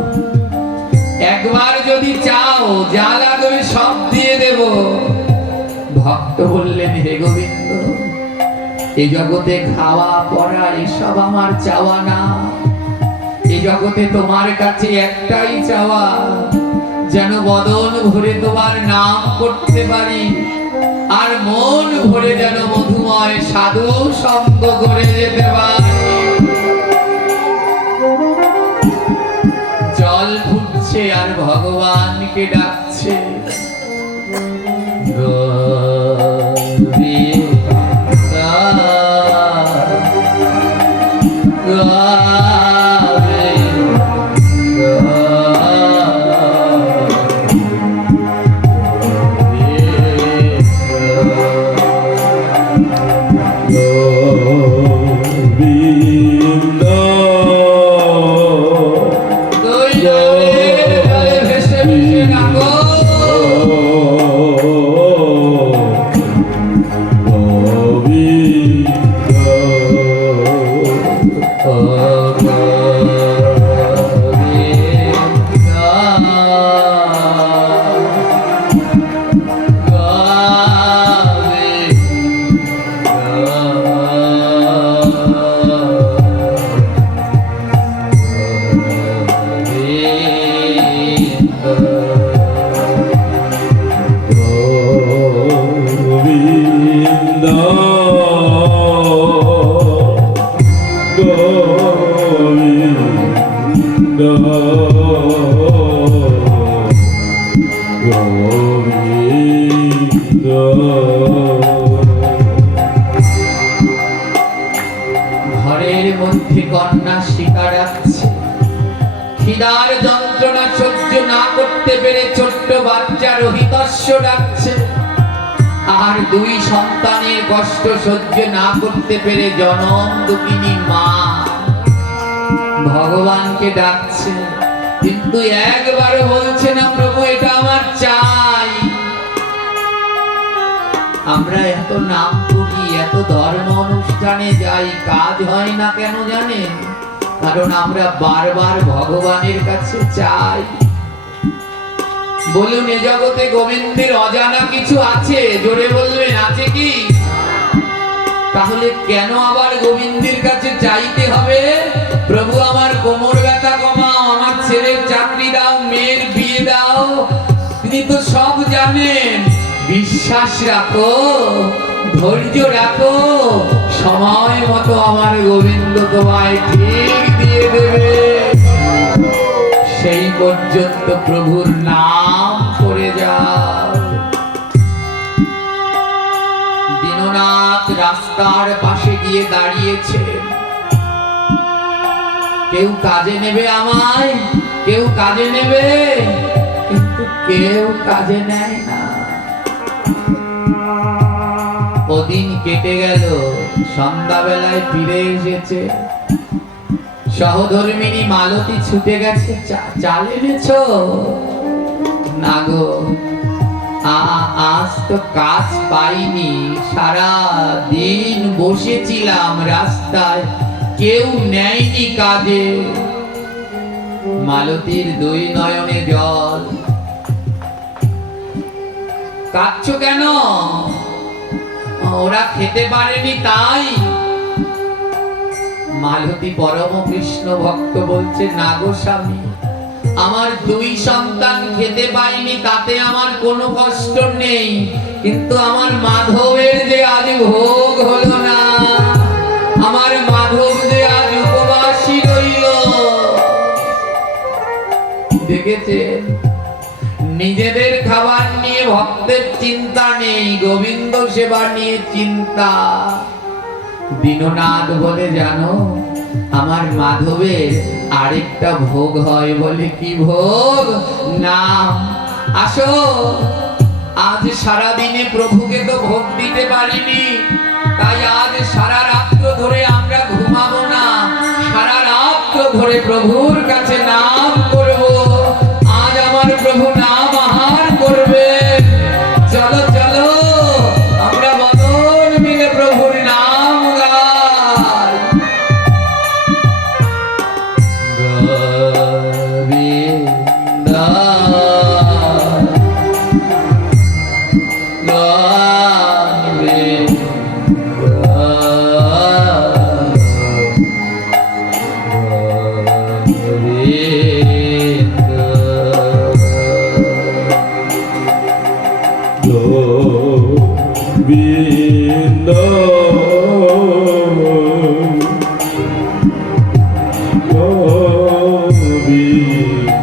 একবার যদি চাও যা লাগবে সব দিয়ে দেব। ভক্ত বললেন, হে গোবিন্দ এই জগতে খাওয়া পড়া এসব আমার চাওয়া না, এই জগতে তোমার কাছে একটাই চাওয়া, যেন বদন ভরে তোমার নাম করতে পারি, আর মন ভরে যেন মধুময় সাধু সঙ্গ করে যেতে পারি। জল ফুটছে আর ভগবানকে ডাকছে, ঘরের মধ্যে কন্যা শিকার আছে, খিদার যন্ত্রণা সহ্য না করতে পেরে ছোট্ট বাচ্চা রোহিতস্য ডাকছে, আর দুই সন্তানের কষ্ট সহ্য না করতে পেরে জনম দুঃখিনী মা ভগবানকে ডাকছে, কিন্তু একবার বলছে না, প্রভু এটা আমার চাই। আমরা এত নাম করি, এত ধর্ম অনুষ্ঠানে যাই, কাজ হয় না কেন জানেন? কারণ আমরা বারবার ভগবানের কাছে চাই। বলুন, এ জগতে গোবিন্দের অজানা কিছু আছে? জোরে বলবেন, আছে কি? তাহলে কেন আবার গোবিন্দের কাছে চাইতে হবে? প্রভু, আমার কোমর ব্যথা কমাও, আমার ছেলের চাকরি দাও, মেয়ের বিয়ে দাও। তিনি তো সব জানেন। বিশ্বাস রাখো, ধৈর্য রাখো, সময় মতো আমার গোবিন্দ তোমায় ঠিক দিয়ে দেবে। সেই পর্যন্ত প্রভুর নাম করে যাও। দীননাথ রাস্তার পাশে গিয়ে দাঁড়িয়েছে। কেউ কাজে নেবে আমায়, কেউ কাজে নেবে, কিন্তু কেউ কাজে নেয় না। ওদিন কেটে গেল, সন্ধ্যাবেলায় ফিরে এসেছে। সহধর্মিনী মালতী ছুটে গেছে, চাল এনেছো? না গো, আজ তো কাজ পাইনি, সারা দিন বসেছিলাম রাস্তায়, কেউ নেয়নি কাজে। মালতীর দুই নয়নে জল। কাঁদছো কেন? ওরা খেতে পারেনি তাই? মালতী পরম কৃষ্ণ ভক্ত বলছে, না গো স্বামী, আমার দুই সন্তান খেতে পায়নি তাতে আমার কোনো কষ্ট নেই, কিন্তু আমার মাধবের যে আজ ভোগ হলো না, আমার মাধব যে আজ উপবাসী রইল। দেখেছে, নিজেদের খাবার নিয়ে ভক্তের চিন্তা নেই, গোবিন্দ সেবা নিয়ে চিন্তা। দীননাথ বলে, জানো, আমার মাধবের আরেকটা ভোগ হয়। বলে, কি ভোগ? নাম। আসো, আজ সারা দিনে প্রভুকে তো ভোগ দিতে পারিনি, তাই আজ সারা রাত্র ধরে আমরা ঘুমাবো না, সারা রাত্র ধরে প্রভুর কাছে নাম করব। আজ আমার প্রভু নাম আহার করবে। চলো চলো, আমরা বদন মিলে প্রভুর নাম গাই। গোবিন্দ গোবিন্দ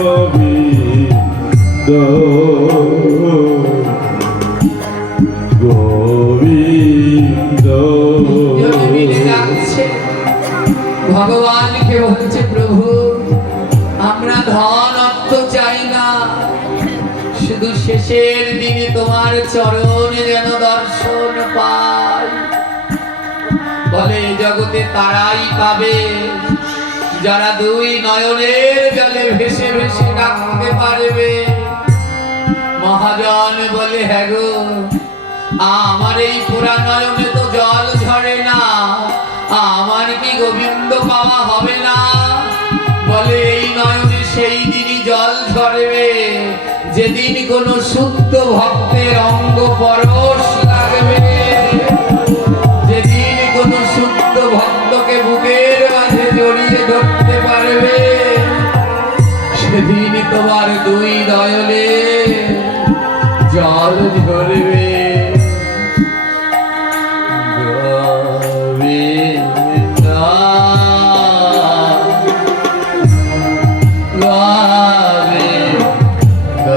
গোবিন্দ গোবিন্দ গোবিন্দ গোবিন্দ ভগবানকে বলছে, প্রভু, আমরা ধন অর্থ চাই না, শুধু শেষের দিনে তোমার চরণে যেন দর্শন পাই। বলে, এ জগতে তারাই পাবে যারা দুই নয়নের জলে ভেসে ভেসে ডাকতে পারবে। মহাজন বলে, হ্যাঁ গো, আমার এই পুরা নয়নে তো জল ঝরে না, আমার কি গোবিন্দ পাওয়া হবে না? বলে, এই নয়নে সেই দিনই জল ঝরবে যেদিন কোন শুদ্ধ ভক্তের অঙ্গ পরশ লাগবে, যেদিন কোন শুদ্ধ ভক্তকে বুকের মাঝে জড়িয়ে ধরতে পারবে, সেদিন তোমার দুই নয়নে জল ঝরবে। গোবিন্দ গোবিন্দ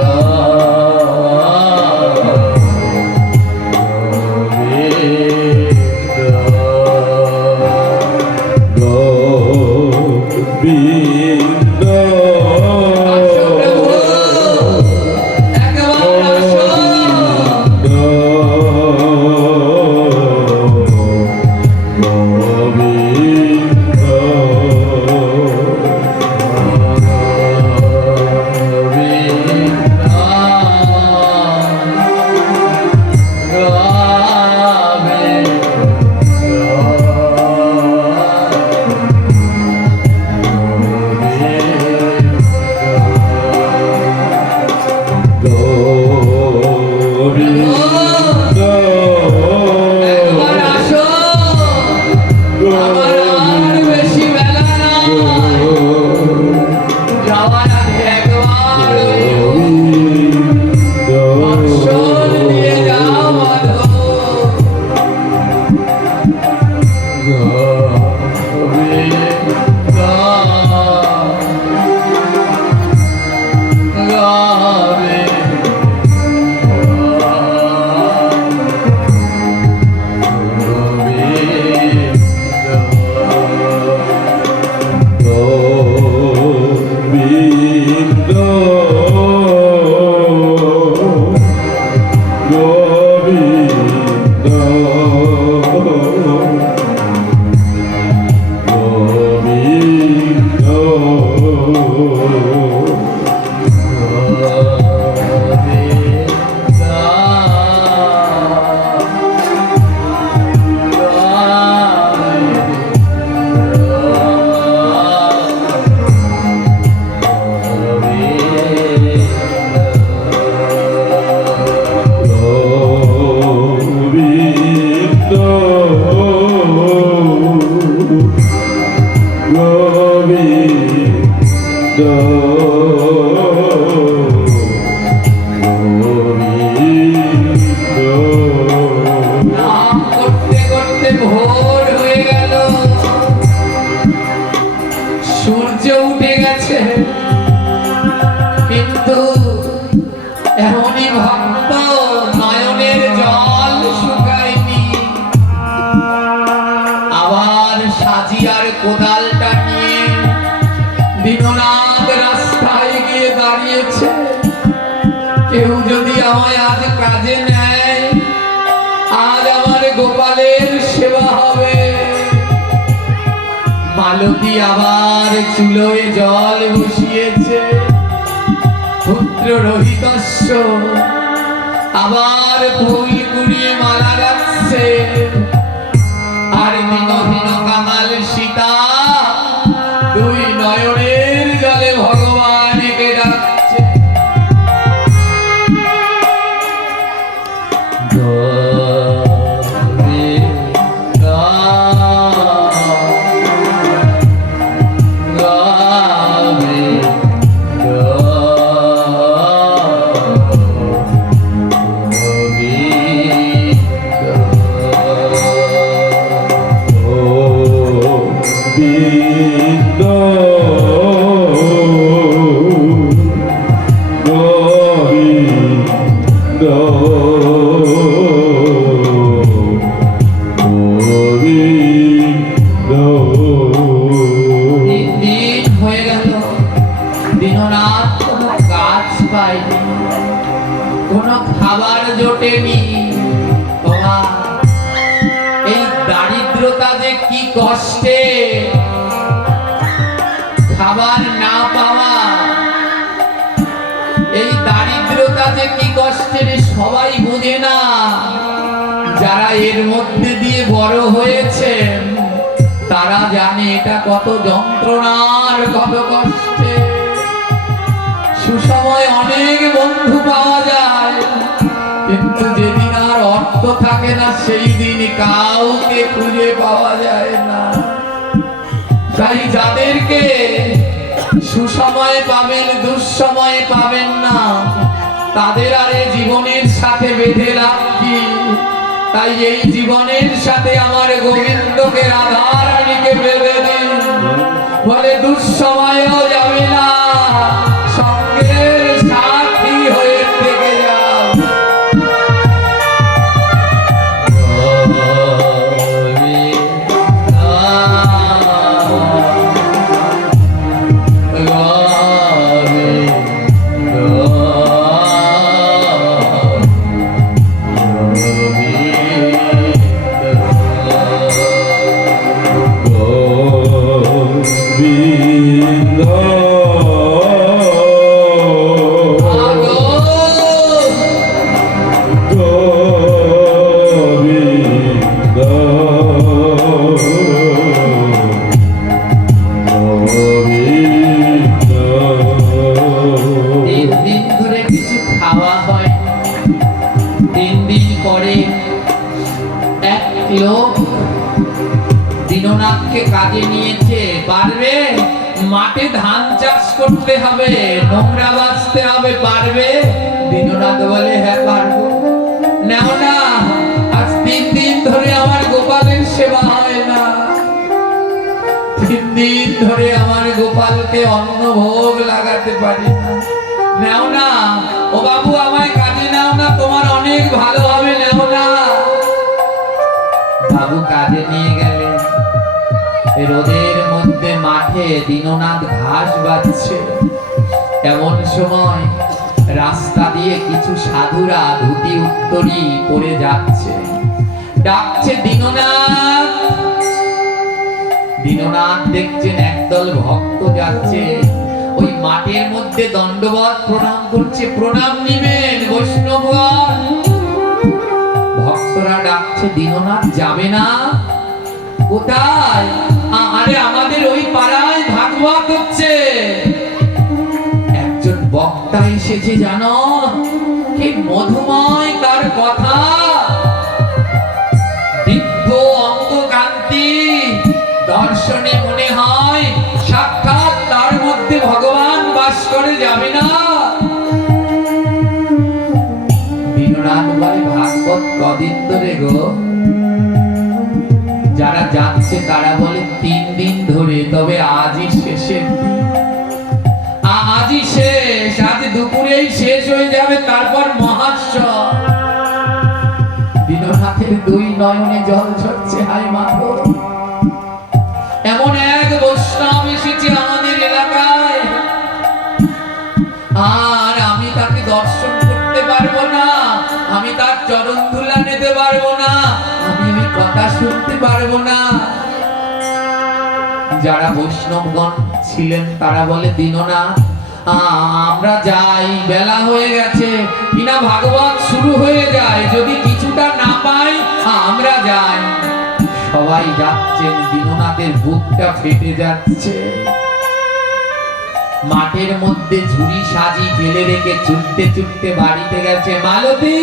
নাম করতে করতে ভোর হয়ে গেল, সূর্য উঠে গেছে, কিন্তু এমনই ভক্ত নয়নের জল শুকায়নি। আবার সাজিয়ার কোদালটা নিয়ে দীননাথ রাস্তায় গিয়ে দাঁড়িয়েছে। কেউ যদি আমায় আজ কাজে নেয়, আজ আমার গোপালের সেবা হবে। মালতী আবার চুলোয় জল বসিয়েছে, পুত্র রোহিতস্য আবার ফুল কুড়িয়ে মালা গাচ্ছে। আর দিনহীন কাঙাল সীতা দুই নয়নের জলে ভগবানকে ডাকছে। দিন হয়ে গেল, দীননাথ কোনো কাজ পায়নি, কোনো খাবার জোটেনি। বাবা, এই দারিদ্রতা যে কি কষ্টে, খাবার না পাওয়া, এই দারিদ্রতা যে কি কষ্টের সবাই বোঝে না। যারা এর মধ্যে দিয়ে বড় হয়েছে তারা জানে এটা কত যন্ত্রণার, কত কষ্টে। সুসময় অনেক বন্ধু পাওয়া যায়, কিন্তু যেদিন আর অর্থ থাকে না সেই দিন কাউকে খুঁজে পাওয়া যায় না। তাই যাদেরকে সুসময়ে পাবেন, দুঃসময়ে পাবেন না, তাদের আর এই জীবনের সাথে বেঁধে লাভ কি? তাই এই জীবনের সাথে আমার গোবিন্দকে রাধারানীকে বেঁধে দিন, বলে দুঃসময়ও যাবে না, সঙ্গের সাথী হয়ে থেকে যাও। দীননাথকে কাজে নিয়েছে, পারবে? মাঠে ধান চাষ করতে হবে, নোংরা বাঁচতে হবে, পারবে? দীননাথ বলে হ্যাঁ পারবো। নাও না, আজ 3 দিন ধরে আমার গোপালের সেবা হয় না, 3 দিন ধরে আমার গোপালকে অন্ন ভোগ লাগাতে পারি না। নেও না, ও বাবু আমায় কাজে নাও না, তোমার অনেক ভালো হবে, নেও না। বাবু কাজে নিয়ে গেলেন। রোদের মধ্যে মাঠে দীননাথ ঘাস বাজছে। এমন সময় রাস্তা দিয়ে কিছু সাধুরা ধুতি উত্তরী পরে যাচ্ছে, ডাকছে দীননাথ। দীননাথ দেখছেন একদল ভক্ত যাচ্ছে, ওই মাঠের মধ্যে দণ্ডবত প্রণাম করছে, প্রণাম নিবেন বৈষ্ণবগণ। ভক্তরা ডাকছে দীননাথ যাবে না? কোথায়? আরে আমাদের ওই পাড়ায় ভাগবত হচ্ছে। একজন বক্তা এসেছে জানো, কি মধুময় তার কথা, দিব্য অঙ্গকান্তি, দর্শনে মনে হয় সাক্ষাৎ তার মধ্যে ভগবান বাস করে, যাবে না? দীননাথ বলে ভাগবত কদিন ধরে গো? যারা যাচ্ছে তারা বলে 3 দিন ধরে, তবে আজই শেষের দিন, আজই শেষ, আজ দুপুরেই শেষ হয়ে যাবে, তারপর মহাৎসব। দীননাথের 2 নয়নে জল ঝরছে, হায় মাধব, এমন এক বৈষ্ণব এসেছে আমাদের এলাকায়, আর আমি তাকে দর্শন করতে পারবো না, আমি তার চরণ ধুলা নিতে পারবো না, আমি ওই কথা শুনতে পারবো না। যারা বৈষ্ণবগণ ছিলেন তারা বলে দীননাথ আমরা যাই, বেলা হয়ে গেছে, কিনা ভাগবত শুরু হয়ে যায়, যদি কিছুটা না পাই আমরা যাই। সবাই যাচ্ছেন, দীননাথের বুকটা ফেটে যাচ্ছে। মাঠের মধ্যে ঝুড়ি সাজি ফেলে রেখে ছুটতে ছুটতে বাড়িতে গেছে। মালতী,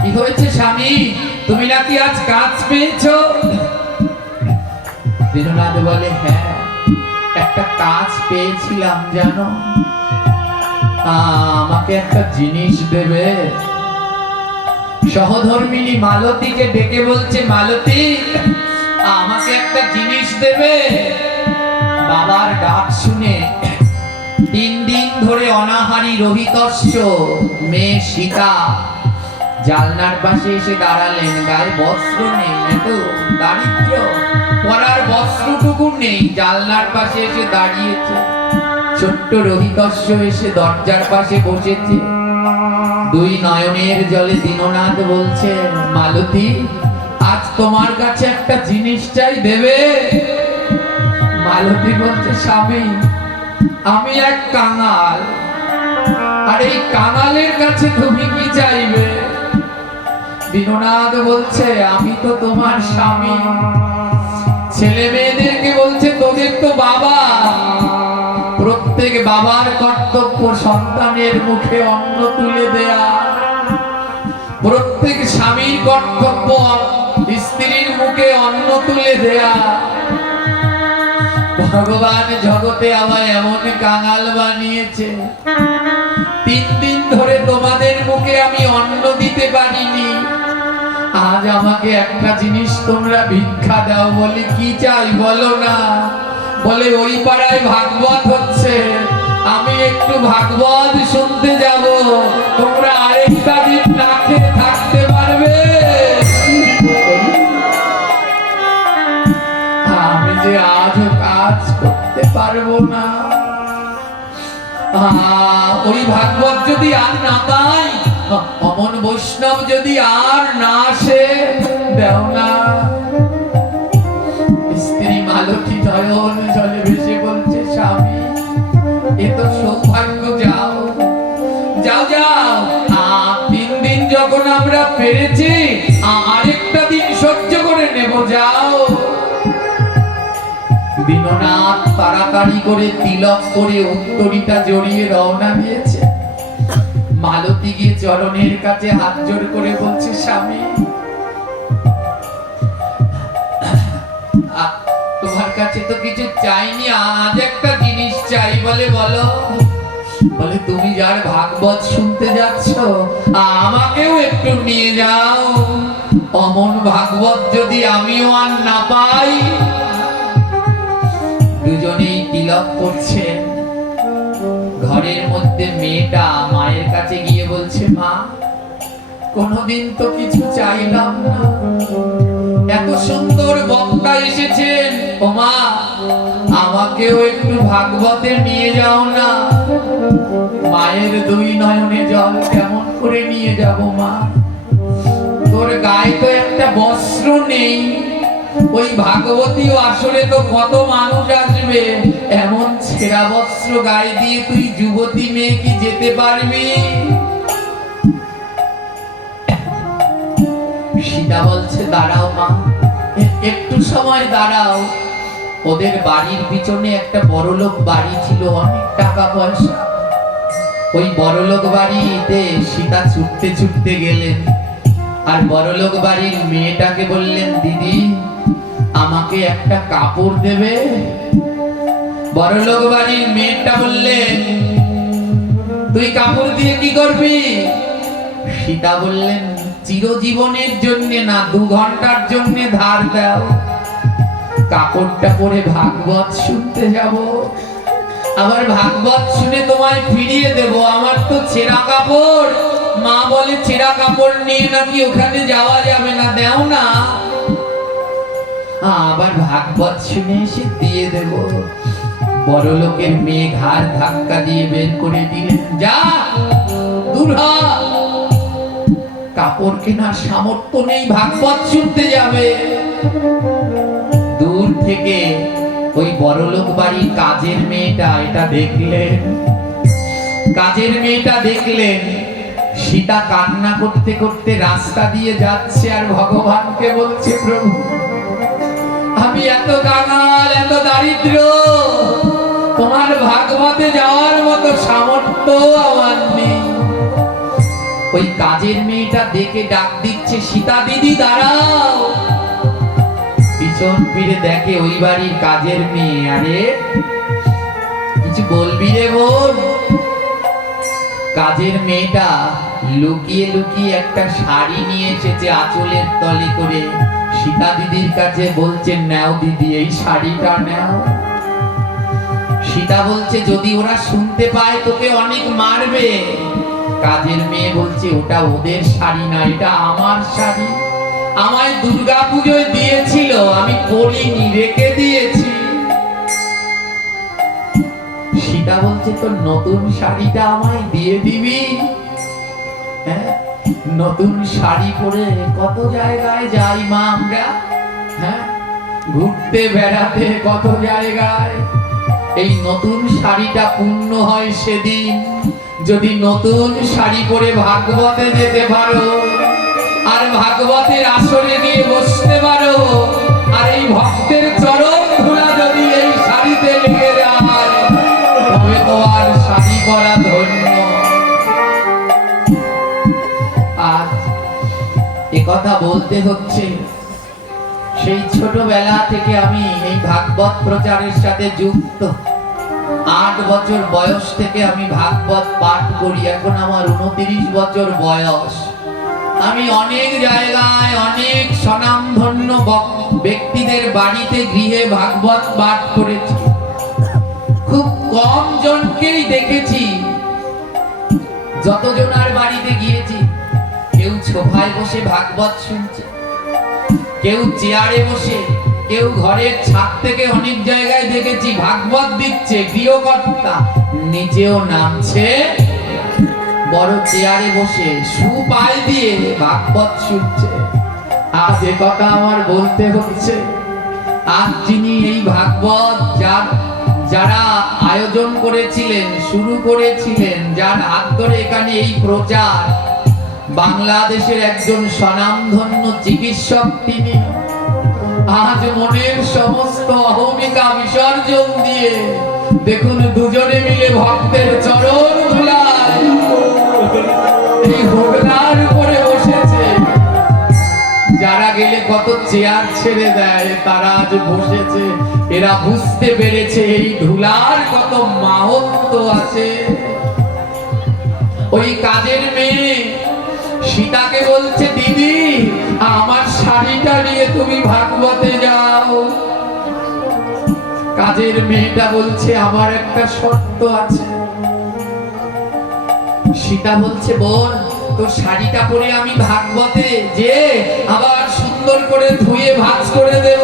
কি হয়েছে স্বামী, তুমি নাকি আজ কাজ পেয়েছো? দীননাথ বলে হ্যাঁ, একটা কাজ পেয়েছিলাম জানো, আমাকে একটা জিনিস দেবে? সহধর্মিনী মালতীকে ডেকে বলছে, মালতী আমাকে একটা জিনিস দেবে? বাবার ডাক শুনে 3 দিন ধরে অনাহারী রোহিতস্য মেয়ে সীতা জালনার পাশে এসে দাঁড়ালেন। গায়ে বস্ত্র নেই, এত দারিদ্র, পরার বস্ত্রটুকু নেই, জালনার পাশে এসে দাঁড়িয়েছে। ছোট্ট রোহিতস্য এসে দরজার পাশে বসেছে। 2 নয়নের জলে দীননাথ বলছে, মালতী আজ তোমার কাছে একটা জিনিস চাই, দেবে? মালতী বলছে, স্বামী আমি এক কাঙাল, আর এই কাঙালের কাছে তুমি কি চাইবে? দীননাথ বলছে, আমি তো তোমার স্বামী। ছেলে মেয়েদেরকে বলছে, তোদের তো বাবা, প্রত্যেক বাবার কর্তব্য সন্তানের মুখে অন্ন তুলে দেয়া, প্রত্যেক স্বামীর কর্তব্য স্ত্রীর মুখে অন্ন তুলে দেয়া। ভগবান জগতে আমায় এমন কাঙাল বানিয়েছে, 3 দিন ধরে তোমাদের মুখে আমি অন্ন দিতে পারিনি, আজ আমাকে একটা জিনিস তোমরা ভিক্ষা দাও। বলে কি চাই বলো না? বলে ওই পাড়ায় ভাগবত হচ্ছে, আমি একটু ভাগবত শুনতে যাব, তোমরা আরেকটা দিন না খেয়ে থাকতে পারবে? আমি যে আজও কাজ করতে পারবো না, ওই ভাগবত যদি আর না পাই, অমন বৈষ্ণব যদি আর না আসে, দেও না। স্ত্রী মালতী নয়ন জলে ভেসে বলছে, স্বামী এ তো সৌভাগ্য, যাও যাও যাও, 3 দিন যখন আমরা পেরেছি, আরেকটা দিন সহ্য করে নেব, যাও। দীননাথ তাড়াতাড়ি করে তিলক করে উত্তরীটা জড়িয়ে রওনা দিয়েছে। মালতী গিয়ে চরণের কাছে হাত জোড় করে বলছে, স্বামী তোমার কাছে তো কিছু চাইনি, আজ একটা জিনিস চাই। বলে বলো? বলে তুমি যার ভাগবত শুনতে যাচ্ছ, আমাকেও একটু নিয়ে যাও, অমন ভাগবত যদি আমিও আর না পাই। দুজনেই তিলক করছেন। ঘরের মধ্যে মেয়েটা মায়ের কাছে গিয়ে বলছে, মা কোনদিন তো কিছু চাইলাম না, এত সুন্দর বক্তা এসেছেন, ও মা আমাকেও একটু ভাগবতে নিয়ে যাও না। মায়ের দুই নয়নে জল কেমন করে নিয়ে যাব মা, তোর গায়ে তো একটা বস্ত্র নেই, ওই ভাগবতীও আসলে তো কত মানুষ আসবে, এমন ছেঁড়া বস্ত্র গায়ে দিয়ে তুই যুবতী মেয়ে কি যেতে পারবি? সীতা বলছে, দাঁড়াও মা, একটু সময় দাঁড়াও। ওদের বাড়ির পিছনে একটা বড়লোক বাড়ি ছিল, অনেক টাকা পয়সা। ওই বড়লোক বাড়িতে সীতা ছুটতে ছুটতে গেলেন, আর বড়লোক বাড়ির মেয়েটাকে বললেন, দিদি আমাকে একটা কাপড় দেবে? বড়লোক বাড়ির মেয়েটা বললেন, তুই কাপড় দিয়ে কি করবি? সীতা বললেন, চিরজীবনের জন্য না, 2 ঘন্টার জন্য ধার দাও, কাপড়টা পরে ভাগবত শুনতে যাব, আবার ভাগবত শুনে তোমায় ফিরিয়ে দেব। আমার তো ছেঁড়া কাপড়, মা বলে ছেঁড়া কাপড় নিয়ে নাকি ওখানে যাওয়া যাবে না, দাও না। আবার ভাগবত শুনে এসে দিয়ে দেব। বড় লোকের মেয়ে ঘাড় ধাক্কা দিয়ে বের করে দিলেন, যা দূর হ, কাপড় কেনার সামর্থ্য নেই, ভাগবত শুনতে যাবে। দূর থেকে ওই বড়লোক বাড়ির কাজের মেয়েটা এটা দেখলেন, কাজের মেয়েটা দেখলেন সীতা কান্না করতে করতে রাস্তা দিয়ে যাচ্ছে, আর ভগবানকে বলছে, প্রভু আমি এত কাঙাল, এত দারিদ্র, তোমার ভাগবতে যাওয়ার মতো সামর্থ্য আমার নেই। ওই কাজের মেয়েটা দেখে ডাক দিচ্ছে, সীতা দিদি দাঁড়াও। পিছন ফিরে দেখে ওই বাড়ির কাজের মেয়ে। আরে কিছু বলবি রে বোন? কাজের মেয়েটা লুকিয়ে লুকিয়ে একটা শাড়ি নিয়ে এসেছে আঁচলের তলে করে, সীতা দিদির কাছে বলছে, নাও দিদি এই শাড়িটা নাও। সীতা বলছে, যদি ওরা শুনতে পায় তোকে অনেক মারবে। কাজের মেয়ে বলছে, ওটা ওদের শাড়ি না, এটা আমার শাড়ি, আমায় দুর্গা পুজোয় দিয়েছিল, আমি পরিনি, রেখে দিয়েছি। সীতা বলছে, তোর নতুন শাড়িটা আমায় দিয়ে দিবি? হ্যাঁ, নতুন শাড়ি পরে কত জায়গায় যাই মা আমরা, হ্যাঁ ঘুরতে বেড়াতে কত জায়গায়। এই নতুন শাড়িটা পূর্ণ হয় সেদিন যদি নতুন শাড়ি পরে ভাগবতে যেতে পারো, আর ভাগবতের আসরে গিয়ে বসতে পারো, আর এই ভক্তের চরণ ধুলা যদি এই শাড়িতে লেগে যায়, তবে তো আর শাড়ি পরা ধন্য। আজ একথা বলতে হচ্ছে, সেই ছোটবেলা থেকে আমি এই ভাগবত প্রচারের সাথে যুক্ত। 8 বছর বয়স থেকে আমি ভাগবত পাঠ করি, এখন আমার 29 বছর বয়স। আমি অনেক জায়গায় অনেক স্বনামধন্য ব্যক্তিদের বাড়িতে গৃহে ভাগবত পাঠ করেছি, খুব কম জনকেই দেখেছি। যতজনার বাড়িতে গিয়েছি, কেউ সোফায় বসে ভাগবত শুনছে, কেউ চেয়ারে বসে, কেউ ঘরের ছাদ থেকে অনেক জায়গায় দেখেছি ভাগবত দিচ্ছে, গৃহকর্তা নিজেও নামছে, বড় চেয়ারে বসে সুপায় দিয়ে ভাগবত শুনছে। আজ এ কথা আমার বলতে হচ্ছে, আজ যিনি এই ভাগবত যারা আয়োজন করেছিলেন, শুরু করেছিলেন, যার হাত ধরে এখানে এই প্রচার, বাংলাদেশের একজন স্বনামধন্য চিকিৎসক তিনি। আজ মনের সমস্ত অহমিকা বিসর্জন দিয়ে দেখুন দুজনে মিলে ভক্তের চরণ ধুলায় এই হোগলার উপরে বসেছে। যারা গেলে কত চেয়ার ছেড়ে দেয়, তারা আজ বসেছে। এরা বুঝতে পেরেছে এই ধুলার কত মাহাত্ম্য আছে। ওই কাজের মেয়ে সীতাকে বলছে, দিদি আমার শাড়িটা নিয়ে তুমি ভাগবতে যাও। কাজের মেয়েটা বলছে, আমার একটা শর্ত আছে। সীতা বলছে, বোন তোর শাড়িটা পরে আমি ভাগবতে যে আবার সুন্দর করে ধুয়ে ভাঁজ করে দেব।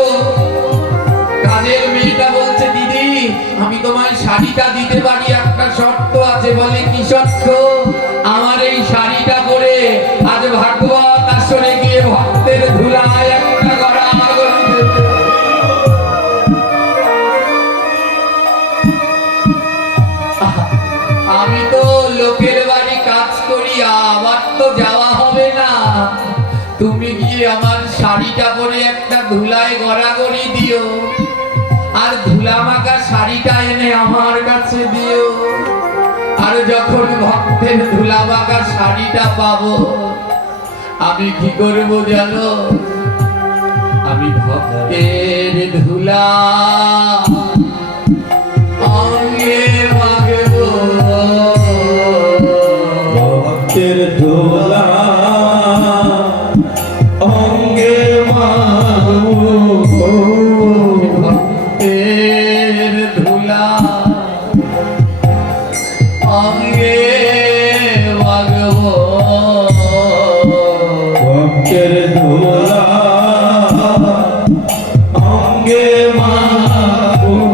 কাজের মেয়েটা বলছে, দিদি আমি তোমায় শাড়িটা দিতে পারি, একটা শর্ত আছে। বলে কি শর্ত? আমার এই শাড়িটা পরে আজ ভাগবত আসরে গিয়ে ভক্তের ধুলায় একটা গড়াগড়ি দেবে। আমি তো লোকের বাড়ি কাজ করি, আবার তো যাওয়া হবে না। তুমি গিয়ে আমার শাড়িটা পরে একটা ধুলায় গড়াগড়ি দিও, আর ধুলা মাখা শাড়িটা এনে আমার কাছে দিও। আর যখন ভক্তের ধুলা মাখা শাড়িটা পাবো, আমি কি করব জানো? আমি ভক্তের ধুলা অঙ্গে মাখবো। ভক্তের ধুলা অঙ্গে মাখবো। ভক্তের ধুলা অঙ্গে মাখবো। ভক্তের ধুলা অঙ্গে মাখবো।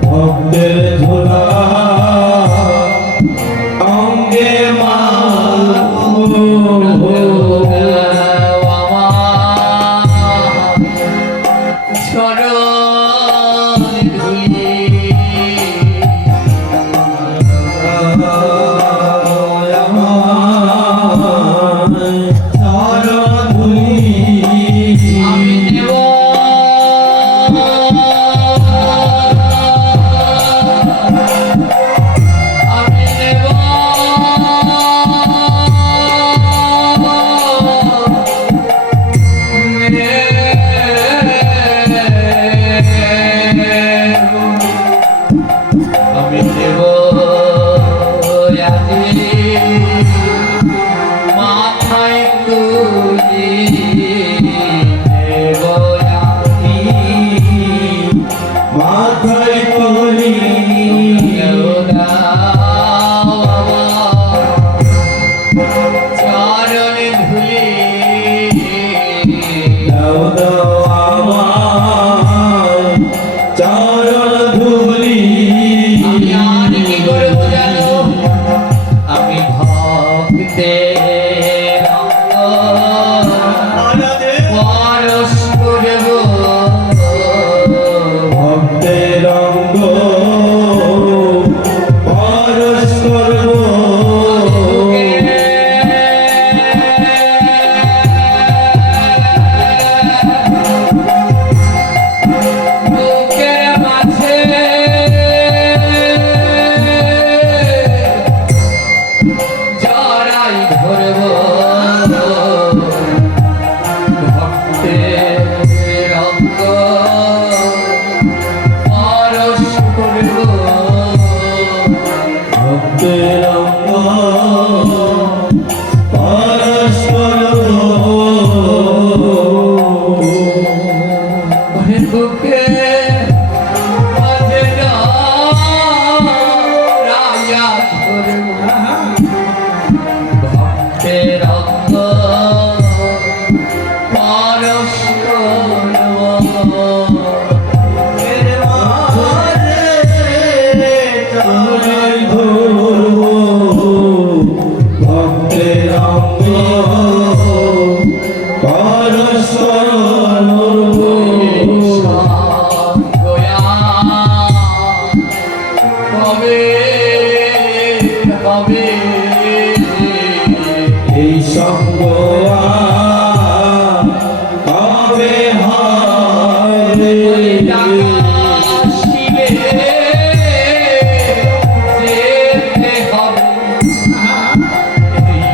ভক্তের ধুলা অঙ্গে মাখবো।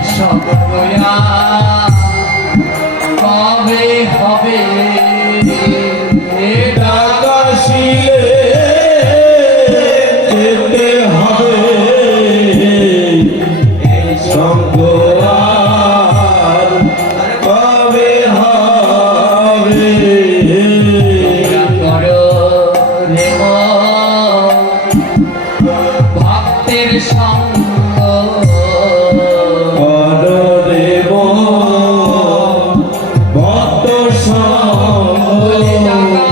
সব সঙ্গ আর কবে হবে করো রে মন ভক্তের সঙ্গ করো রে মন ভক্ত বলে সঙ্গ টাকা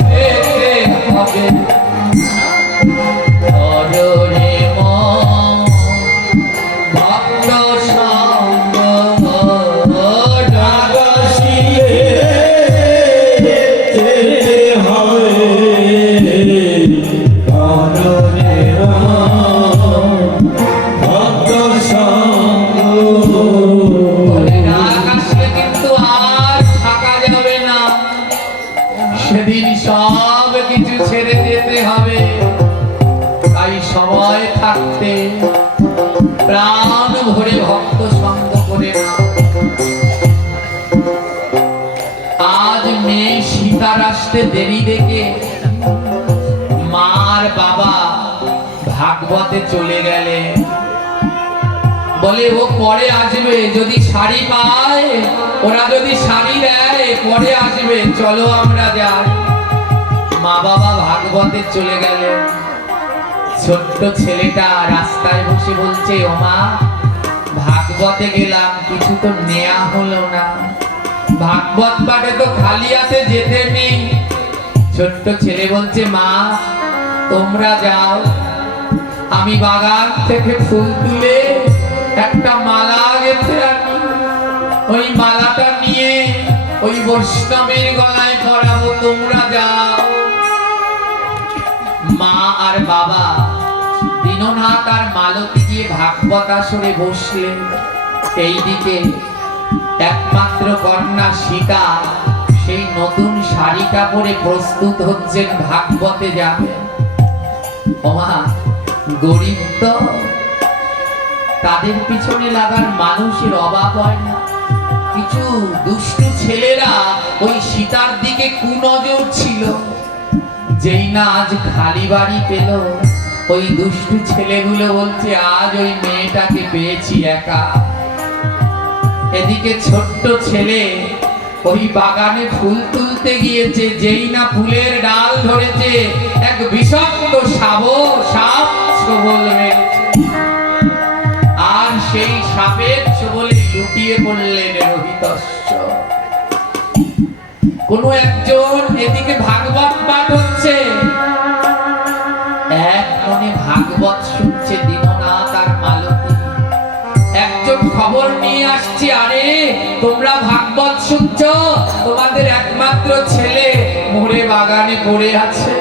শিলে হবে করো রে মন ভক্ত সঙ্গ আকাশিয়ে যেতে হবে করো রে মন ভক্ত সঙ্গ বলে রাগ আসলে কিন্তু আর থাকা যাবে না, সেদিন সব কিছু ছেড়ে যেতে হবে। তাই সময় থাকতে প্রাণ ভরে ভক্ত সঙ্গ করে না। আজ মেয়ে সীতার আসতে দেরি দেখে মার বাবা ভাগবতে চলে গেলে। বলে ও পরে আসবে, যদি শাড়ি পায়, ওরা যদি শাড়ি দেয় পরে আসবে, চলো আমরা যাই। মা বাবা ভাগবতে চলে গেলে। ছোট্ট ছেলেটা রাস্তায় বসে বলছে, ও মা, ভাগবতে গেলাম, কিছু তো নেয়া হলো না, ভাগবত পাঠে তো খালি হাতে যেতে নেই। ছোট্ট ছেলে বলছে, মা তোমরা যাও, আমি বাগান থেকে ফুল তুলে একটা মালা গেঁথে আনি, ওই মালাটা নিয়ে ওই বৈষ্ণবের গলায় পরাবো, তোমরা যাও। মা আর বাবা দীননাথ আর মালতী গিয়ে ভাগবত আসরে বসলেন। এইদিকে একমাত্র কন্যা সীতা সেই নতুন শাড়িটা পরে প্রস্তুত হচ্ছেন, ভাগবতে যাবেন। ওমা, গরিব তো, তাদের পিছনে লাগার মানুষের অভাব হয় না। কিছু দুষ্টু ছেলেরা ওই সীতার দিকে কুনজর ছিল। যেই না আজ খালি বাড়ি পেল, ওই দুষ্টু ছেলেগুলো বলছে, আজ ওই মেয়েটাকে পেয়েছি একা। এদিকে ছোট্ট ছেলে ওই বাগানে ফুল তুলতে গিয়েছে, যেই না ফুলের ডাল ধরেছে, এক বিষাক্ত সাপ সবল মেরেছে। আর সেই সাপের ছোবলে লুটিয়ে পড়লেন রোহিতস্য। কোন একজন এদিকে ভাগবত পাঠ হচ্ছে, এক মনে ভাগবত শুনছে দীননাথ আর মালতী। একজন খবর নিয়ে আসছে, আরে তোমরা ভাগবত শুনছ, তোমাদের একমাত্র ছেলে মোড়ে বাগানে পড়ে আছে।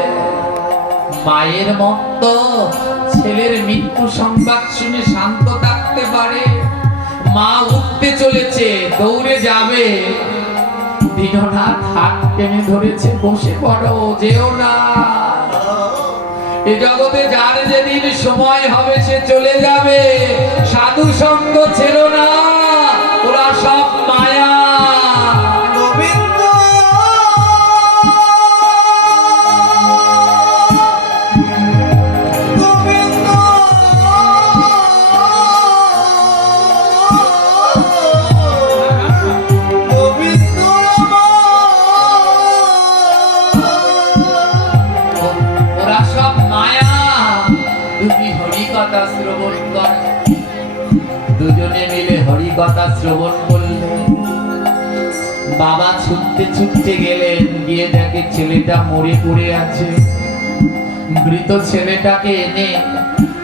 মায়ের মত ছেলের মৃত্যু সংবাদ শুনে শান্ত থাকতে পারে? মা উঠতে চলেছে, দৌড়ে যাবে। দীননাথ হাত টেনে ধরেছে, বসে পড়ো, যেও না। এ জগতে যার যেদিন সময় হবে সে চলে যাবে, সাধু সঙ্গ ছেড়ো না, ওরা সব মায়া। গোবিন্দ গোবিন্দ গোবিন্দ ওরা সব মায়া। তুমি হরি কথা শ্রবণ কর। দুজনে মিলে হরি কথা শ্রবণ করলে। বাবা ছুটতে ছুটতে গেলেন, গিয়ে দেখে ছেলেটা মরে পড়ে আছে। মৃত ছেলেটাকে এনে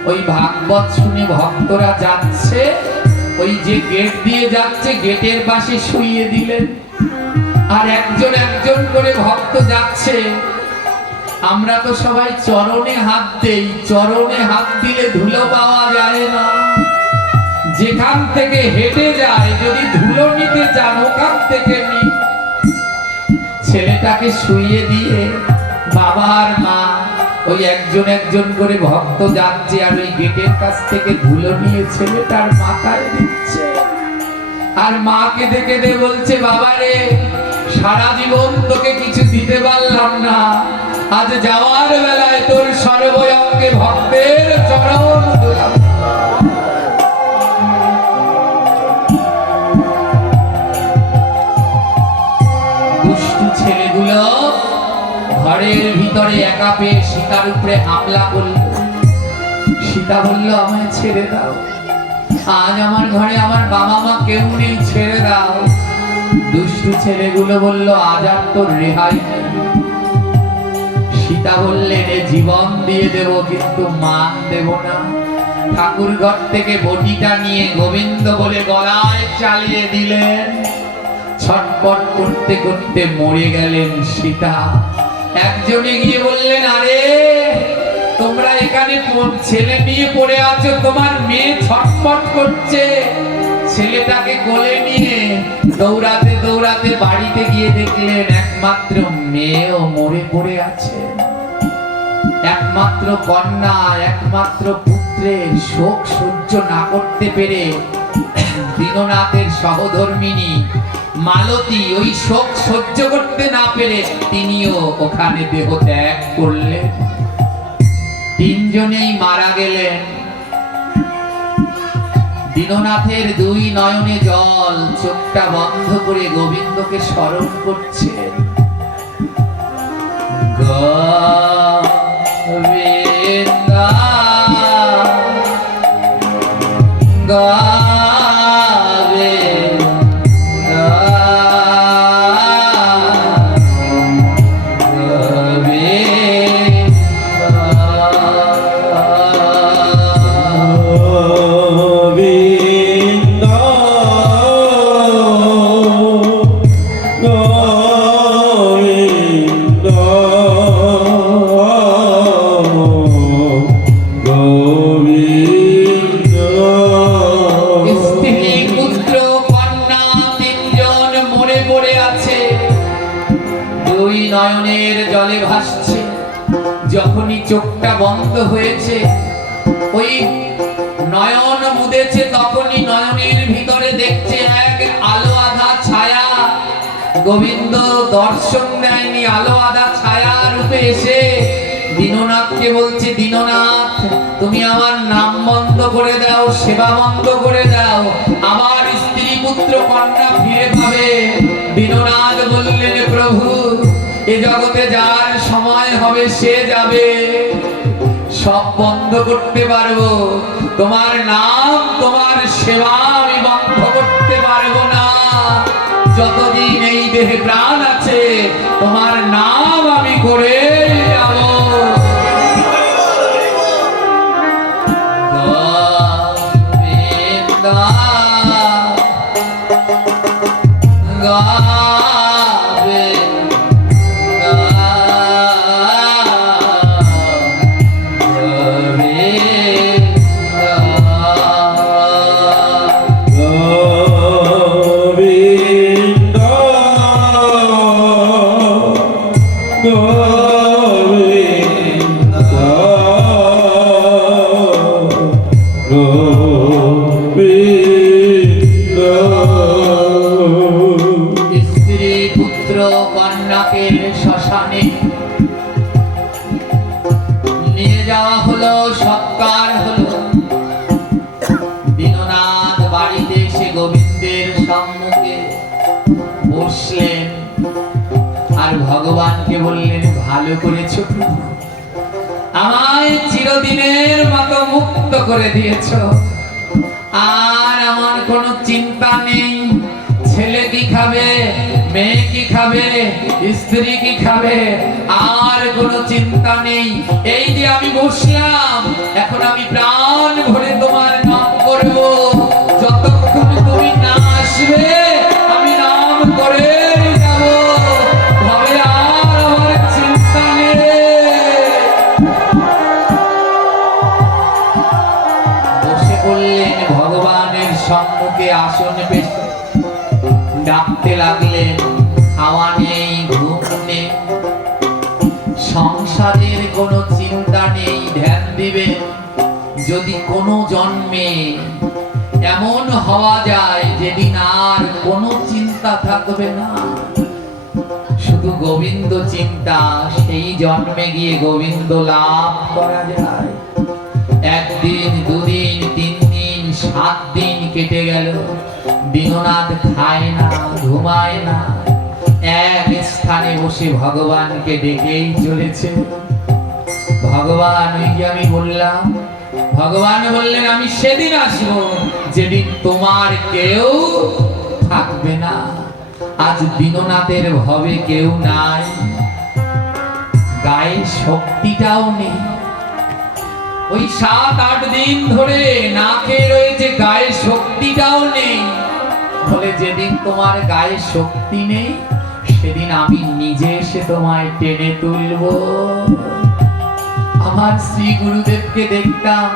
ওই ভাগবত শুনে ভক্তরা যাচ্ছে, ওই যে গেট দিয়ে যাচ্ছে গেটের পাশে শুইয়ে দিলেন। আর একজন একজন করে ভক্ত যাচ্ছে। আমরা তো সবাই চরণে হাত দেই, চরণে হাত দিলে ধুলো পাওয়া যায় না। যেখান থেকে হেঁটে যায়, যদি ধুলো নিতে চান ওখান থেকে নি। ছেলেটাকে শুইয়ে দিয়ে বাবা আর মা ওই একজন একজন করে ভক্ত যাচ্ছে, আর ওই গেটের কাছ থেকে ধুলো নিয়ে ছেলেটার মাথায় দিচ্ছে। আর মাকে দেখে দে বলছে, বাবা রে, সারা জীবন তোকে কিছু দিতে পারলাম না, আজ যাওয়ার বেলায় তোর সর্বঙ্গে ভক্তের সীতার উপরে হামলা করল। সীতা বলল, আমায় ছেড়ে দাও, আজ আমার ঘরে আমার বাবা মা কেউ নেই, ছেড়ে দাও। দুষ্টু ছেলেগুলো বলল, আজ আর তোর রেহাই নেই। সীতা বললেন, এ জীবন দিয়ে দেব, কিন্তু মান দেব না। ঠাকুর ঘর থেকে বটিটা নিয়ে গোবিন্দ বলে গলায় চালিয়ে দিলেন। ছটপট করতে করতে মরে গেলেন সীতা। একজনে গিয়ে বললেন, আরে তোমরা এখানে ছেলে নিয়ে পড়ে আছো, তোমার মেয়ে ছটপট করছে। ছেলেটাকে কোলে নিয়ে দৌড়াতে দৌড়াতে বাড়িতে গিয়ে দেখলেন একমাত্র মেয়েও মরে পড়ে আছে। একমাত্র কন্যা, একমাত্র পুত্রের শোক সহ্য না করতে পেরে দীননাথের সহধর্মিনী মালতী ওই শোক সহ্য করতে না পেরে তিনিও ওখানে দেহ ত্যাগ করলেন। তিনজনেই মারা গেলেন। দীননাথের দুই নয়নে জল, চোখটা বন্ধ করে গোবিন্দকে স্মরণ করছেন। গোবিন্দা নয়নের জলে ভাসছে। যখনই চোখটা বন্ধ হয়েছে, ওই নয়ন মুদেছে, তখনই নয়নের ভিতরে দেখছে এক আলো আধা ছায়া। গোবিন্দ দর্শন দেয়নি, আলো আধা ছায়া রূপে এসে দীননাথকে বলছে, দীননাথ তুমি আমার নাম বন্ধ করে দাও, সেবা বন্ধ করে দাও, আমার স্ত্রী পুত্র কন্যা ফিরে পাবে। দীননাথ বললেন, প্রভু এ জগতে যার সময় হবে সে যাবে, সব বন্ধ করতে পারবো, তোমার নাম তোমার সেবা আমি বন্ধ করতে পারবো না। যতদিন এই দেহে প্রাণ আছে তোমার নাম আমি করে যাব। স্ত্রী পুত্র কন্যাকে শ্মশানে নিয়ে যাওয়া হলো, সৎকার হলো। দীননাথ বাড়িতে এসে গোবিন্দের সম্মুখে বসলেন আর ভগবানকে বললেন, ভালো করেছো প্রভু, আমায় চিরদিনের মতো মুক্ত করে দিয়েছো। আর আমার কোনো চিন্তা নেই, ছেলে কি খাবে, মেয়ে কি খাবে, স্ত্রী কি খাবে, আর কোনো চিন্তা নেই। এই যে আমি বসলাম, এখন আমি প্রাণ ভরে তোমার নাম করব। যতক্ষণ তুমি না আসবে আমি নাম করে যাব, তবে আর আমার চিন্তা নেই। বসে পড়লেন ভগবানের সম্মুখে, আসন পেশে ডাকতে লাগলেন, খাওয়া নেই, ঘুম নেই, সংসারের কোনো চিন্তা নেই, ধ্যান দিবে। যদি কোনো জন্মে এমন হওয়া যায় যেদিন আর কোনো চিন্তা থাকবে না, শুধু গোবিন্দ চিন্তা, সেই জন্মে গিয়ে গোবিন্দ লাভ করা যায়। একদিন, দুদিন, 3 দিন, 7 দিন কেটে গেল। দীননাথ খায় না, ঘুমায় না, এক স্থানে বসে ভগবানকে ডেকেই চলেছে। ভগবান, ওই যে আমি বললাম, ভগবান বললেন আমি সেদিন আসবো যেদিন তোমার কেউ থাকবে না। আজ দীননাথের ভবে কেউ নাই, গায়ে শক্তিটাও নেই। ওই 7-8 দিন ধরে না খেয়ে রয়েছে, গায়ে শক্তিটাও নেই। বলে যেদিন তোমার গায়ে শক্তি নেই সেদিন আমি নিজে এসে তোমায় টেনে তুলবো। আমার শ্রী গুরুদেবকে দেখতাম,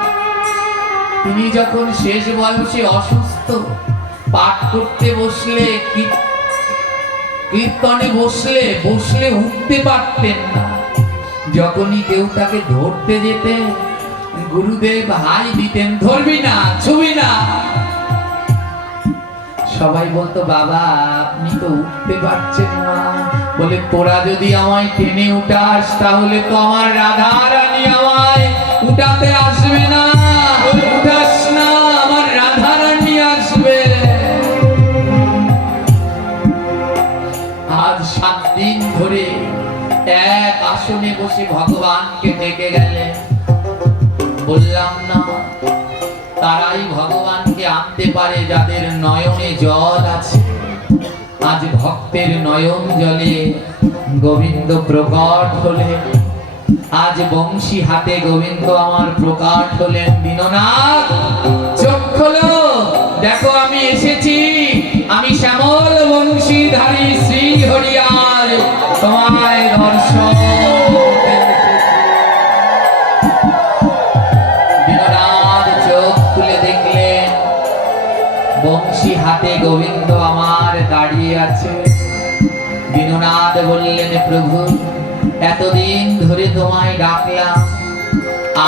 তিনি যখন শেষ বয়সে অসুস্থ, পাঠ করতে বসলে, কীর্তনে বসলে উঠতে পারতেন না। যখনই কেউ তাকে ধরতে যেতে, গুরুদেব হাই দিতেন, ধরবি না, ছুবি না। সবাই বলতো বাবা আপনি তো উঠতে পারছেন না। বলে তোরা যদি আমায় টেনে উঠাস তাহলে তো আমার রাধা রানী আমায় উঠাতে আসবে না। উঠাস না, আমার রাধা রানী আসবে। আজ 7 দিন ধরে এক আসনে বসে ভগবানকে ডেকে গেলেন। বললাম না, তারাই ভগবানকে আনতে পারে যাদের নয়নে জল আছে। আজ ভক্তের নয়ন জলে গোবিন্দ প্রকট হলেন। আজ বংশী হাতে গোবিন্দ আমার প্রকট হলেন। দীননাথ চোখ খোলো, দেখো আমি এসেছি, আমি শ্যামল বংশীধারী শ্রী হরিয়ার তোমায় দর্শন। বংশী হাতে গোবিন্দ আমার দাঁড়িয়ে আছে। দীননাথ বললেন প্রভু এতদিন ধরে তোমায় ডাকলাম,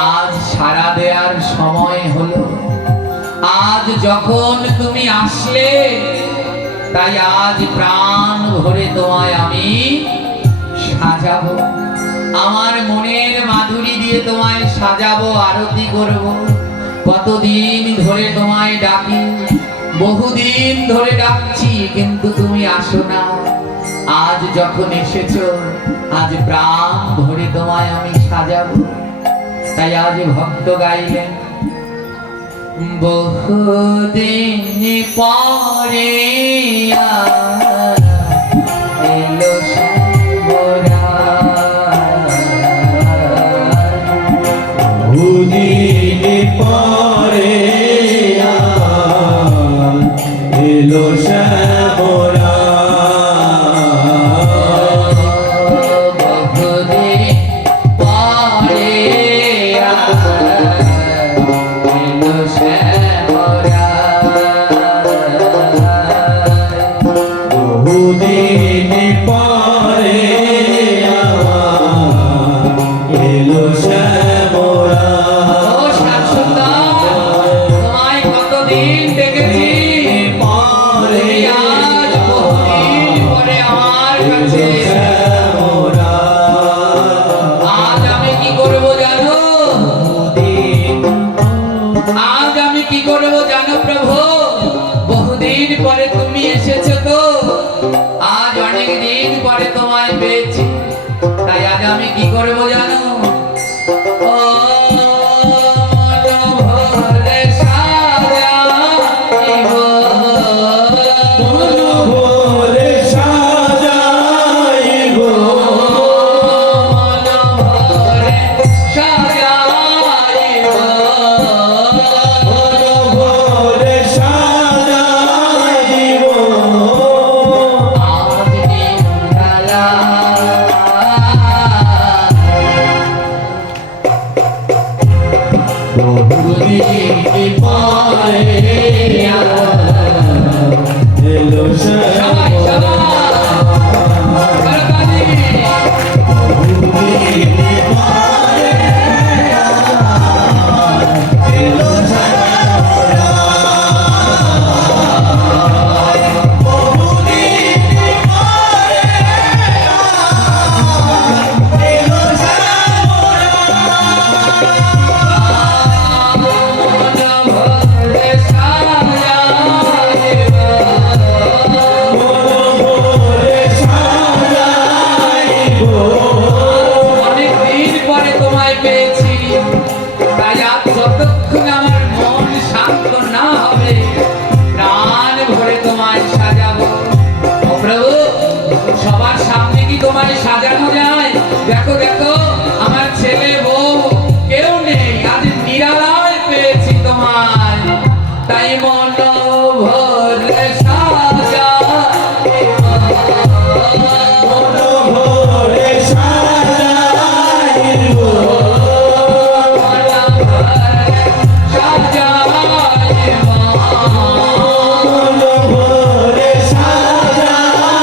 আজ সাড়া দেওয়ার সময় হলো। আজ যখন তুমি আসলে তাই আজ প্রাণ ভরে তোমায় আমি সাজাবো। আমার মনের মাধুরী দিয়ে তোমায় সাজাবো, আরতি করব। কতদিন ধরে তোমায় ডাকি, বহুদিন ধরে ডাকছি, কিন্তু তুমি আসো না। আজ যখন এসেছো, আজ প্রাণ ভরে তোমায় আমি সাজাবো। তাই আজ ভক্ত গাইলেন বহুদিন পরে এলো বহুদিন পরে এলো শ্যামরা। বহুদিন পরে এলো শ্যামরা। বহুদিন পরে এলো শ্যামরা। ও শ্যামসুন্দর, তোমায় কতদিন দেখেছি, তুমি আজ বহুদিন পরে আমার কাছে। আজ আমি কি করব জানো, আজ আমি কি করব জানো প্রভু, বহুদিন পরে তুমি এসেছো তো, আজ অনেক দিন পরে তোমায় পেয়েছি। তাই আজ আমি কি করব জানো, ও মনোহরে সাজাইব, মনোহরে সাজাইব, মনোহরে সাজাইব, মনোহরে সাজাইব। আজ নিরালা বহুদিন পরে এলো সবাই শ্যামরা। সরকারি বহুদিন পরে এলো শ্যামরা। বহুদিন পরে এলো মনোহরে সাজাইব, যতক্ষণ আমার মন শান্ত না হবে প্রাণ ভরে তোমায় সাজাবো। ও প্রভু, সবার সামনে কি তোমায় সাজানো যায়? দেখো দেখো, আমার ছেলে বউ কেউ নেই, আজ নিরালয় পেয়েছি তোমায়, তাই মন ভরে ভোরে সাজাইব ভোরে সাজাইব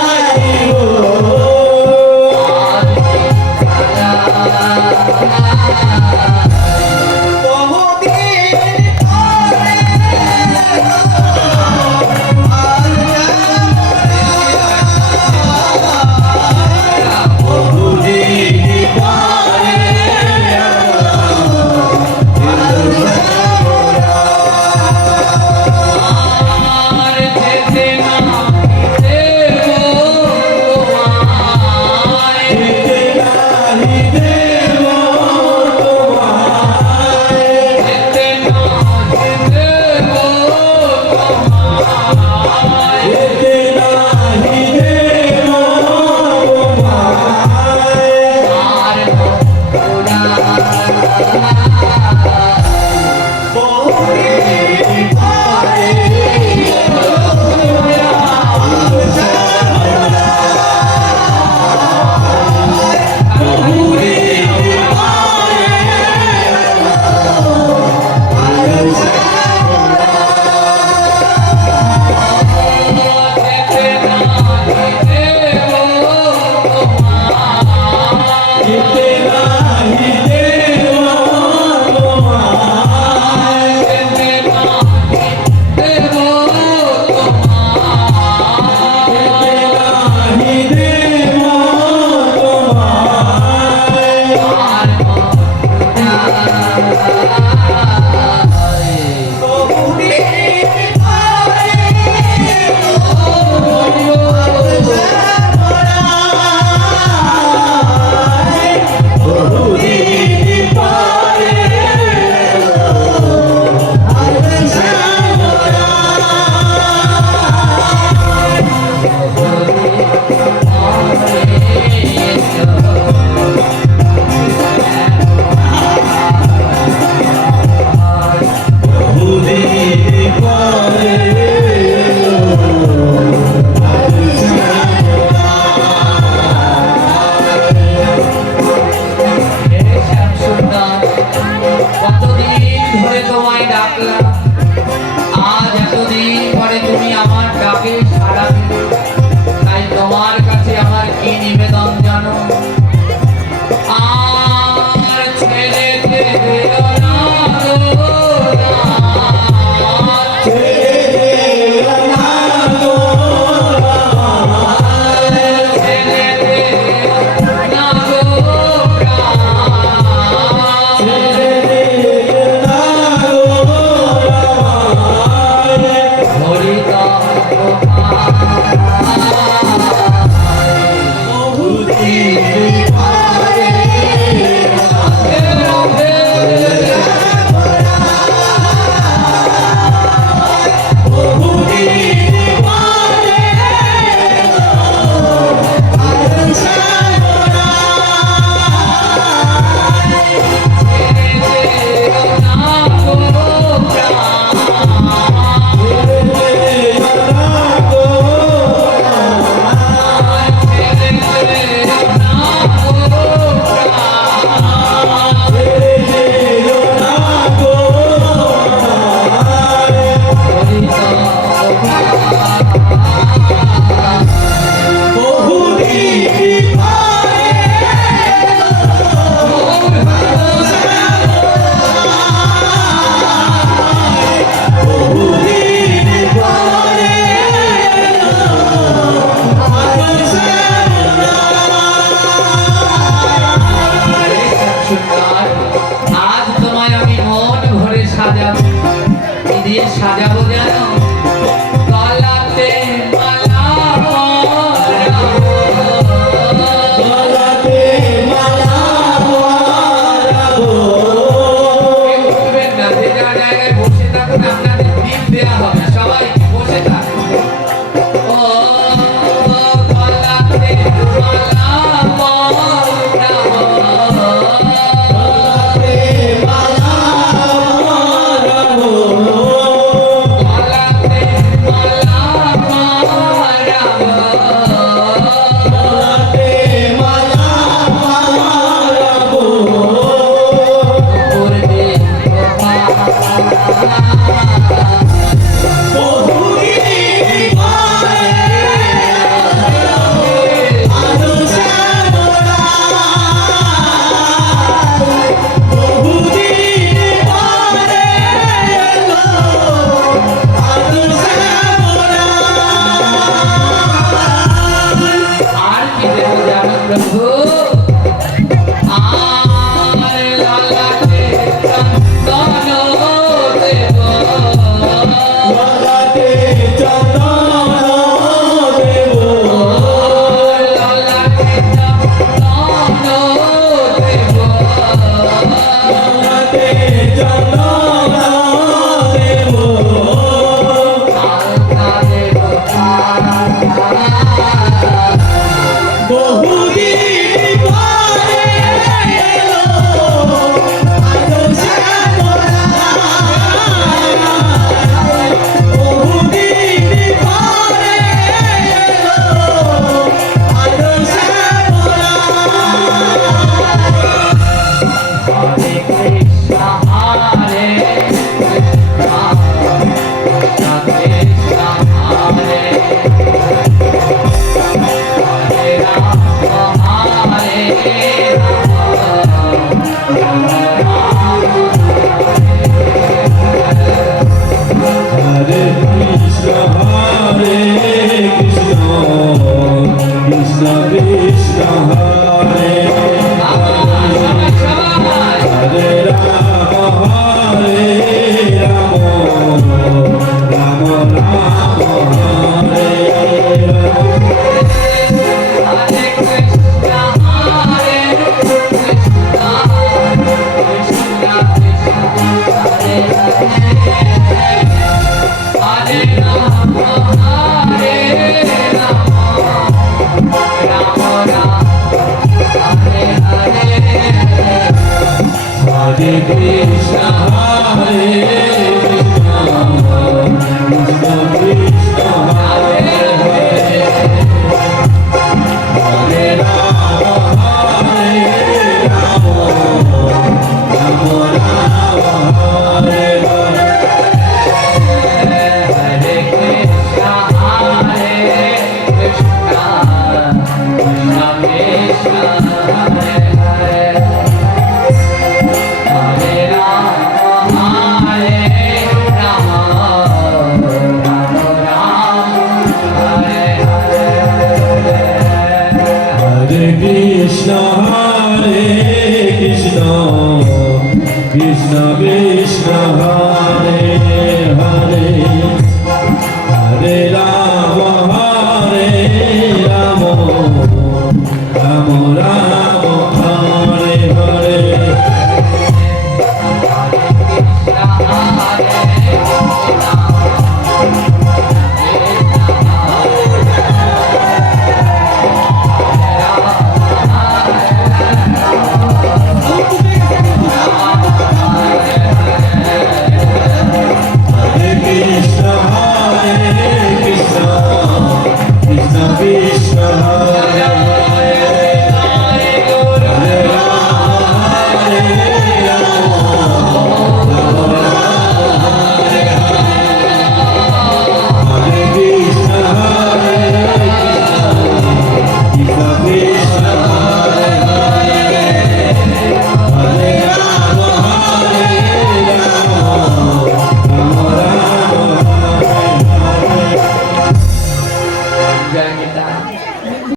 বহুদিন পরে বহুদিন পরে নাহি দেব যেতে নাহি দেব বহুদিন পরে যেতে নাহি দেব নাহি দেব বহুদিন কতদিন ধরে তোমায় ডাকলাম, আজ এতদিন পরে তুমি আমার ডাকে সাড়া দিলে, তাই তোমার কাছে আমার কি নিবেদন জানো? আর ছেলেকে দিও না গো রাত, ছেলেকে দিও না গো প্রাণ। হরিত সাজাবো জানো গলাতে মালা গলাতে মালা পরাবো কেউ উঠবেন না, যে যা জায়গায় জায়গায় বসে থাকুন, আপনাদের টিপ দেওয়া হবে, সবাই বসে থাকুন। ও গলাতে মালা পরাবো, গলাতে মালা পরাবো, গলাতে মালা পরাবো, গলাতে মালা পরাবো, করবে বহুদিন পরে আলো শ্যামলা, বহুদিন পরে এলো আলো শ্যামলা। আর কি দেব জানো প্রভু, আর লালাতে চন্দন দেব, গলাতে চন্দন দেব, লালাতে চন্দন দেব, গলাতে চন্দন দেব, আলতা দেব, বহুদিন পরে এলো আলো শ্যামলা, বহুদিন পরে এলো আলো শ্যামলা। হরে কৃষ্ণ হরে কৃষ্ণ, কৃষ্ণ হরে হরে রাম হরে হরে কৃষ্ণ কৃষ্ণ কৃষ্ণ হরে সবাই সবাই হরে রাম রাম রাম হরে হরে কৃষ্ণ হরে কৃষ্ণ, কৃষ্ণ কৃষ্ণ হরে হরে রাম হরে রাম, রাম রাম হরে হরে, হরে কৃষ্ণ কৃষ্ণ কৃষ্ণ হরে হরে রাম রাম রাম হরে হরে। হরে কৃষ্ণ হরে কৃষ্ণ, কৃষ্ণ কৃষ্ণ হরে হরে, হরে রাম হরে রাম, রাম রাম হরে হরে। হরে কৃষ্ণ কৃষ্ণ কৃষ্ণ হরে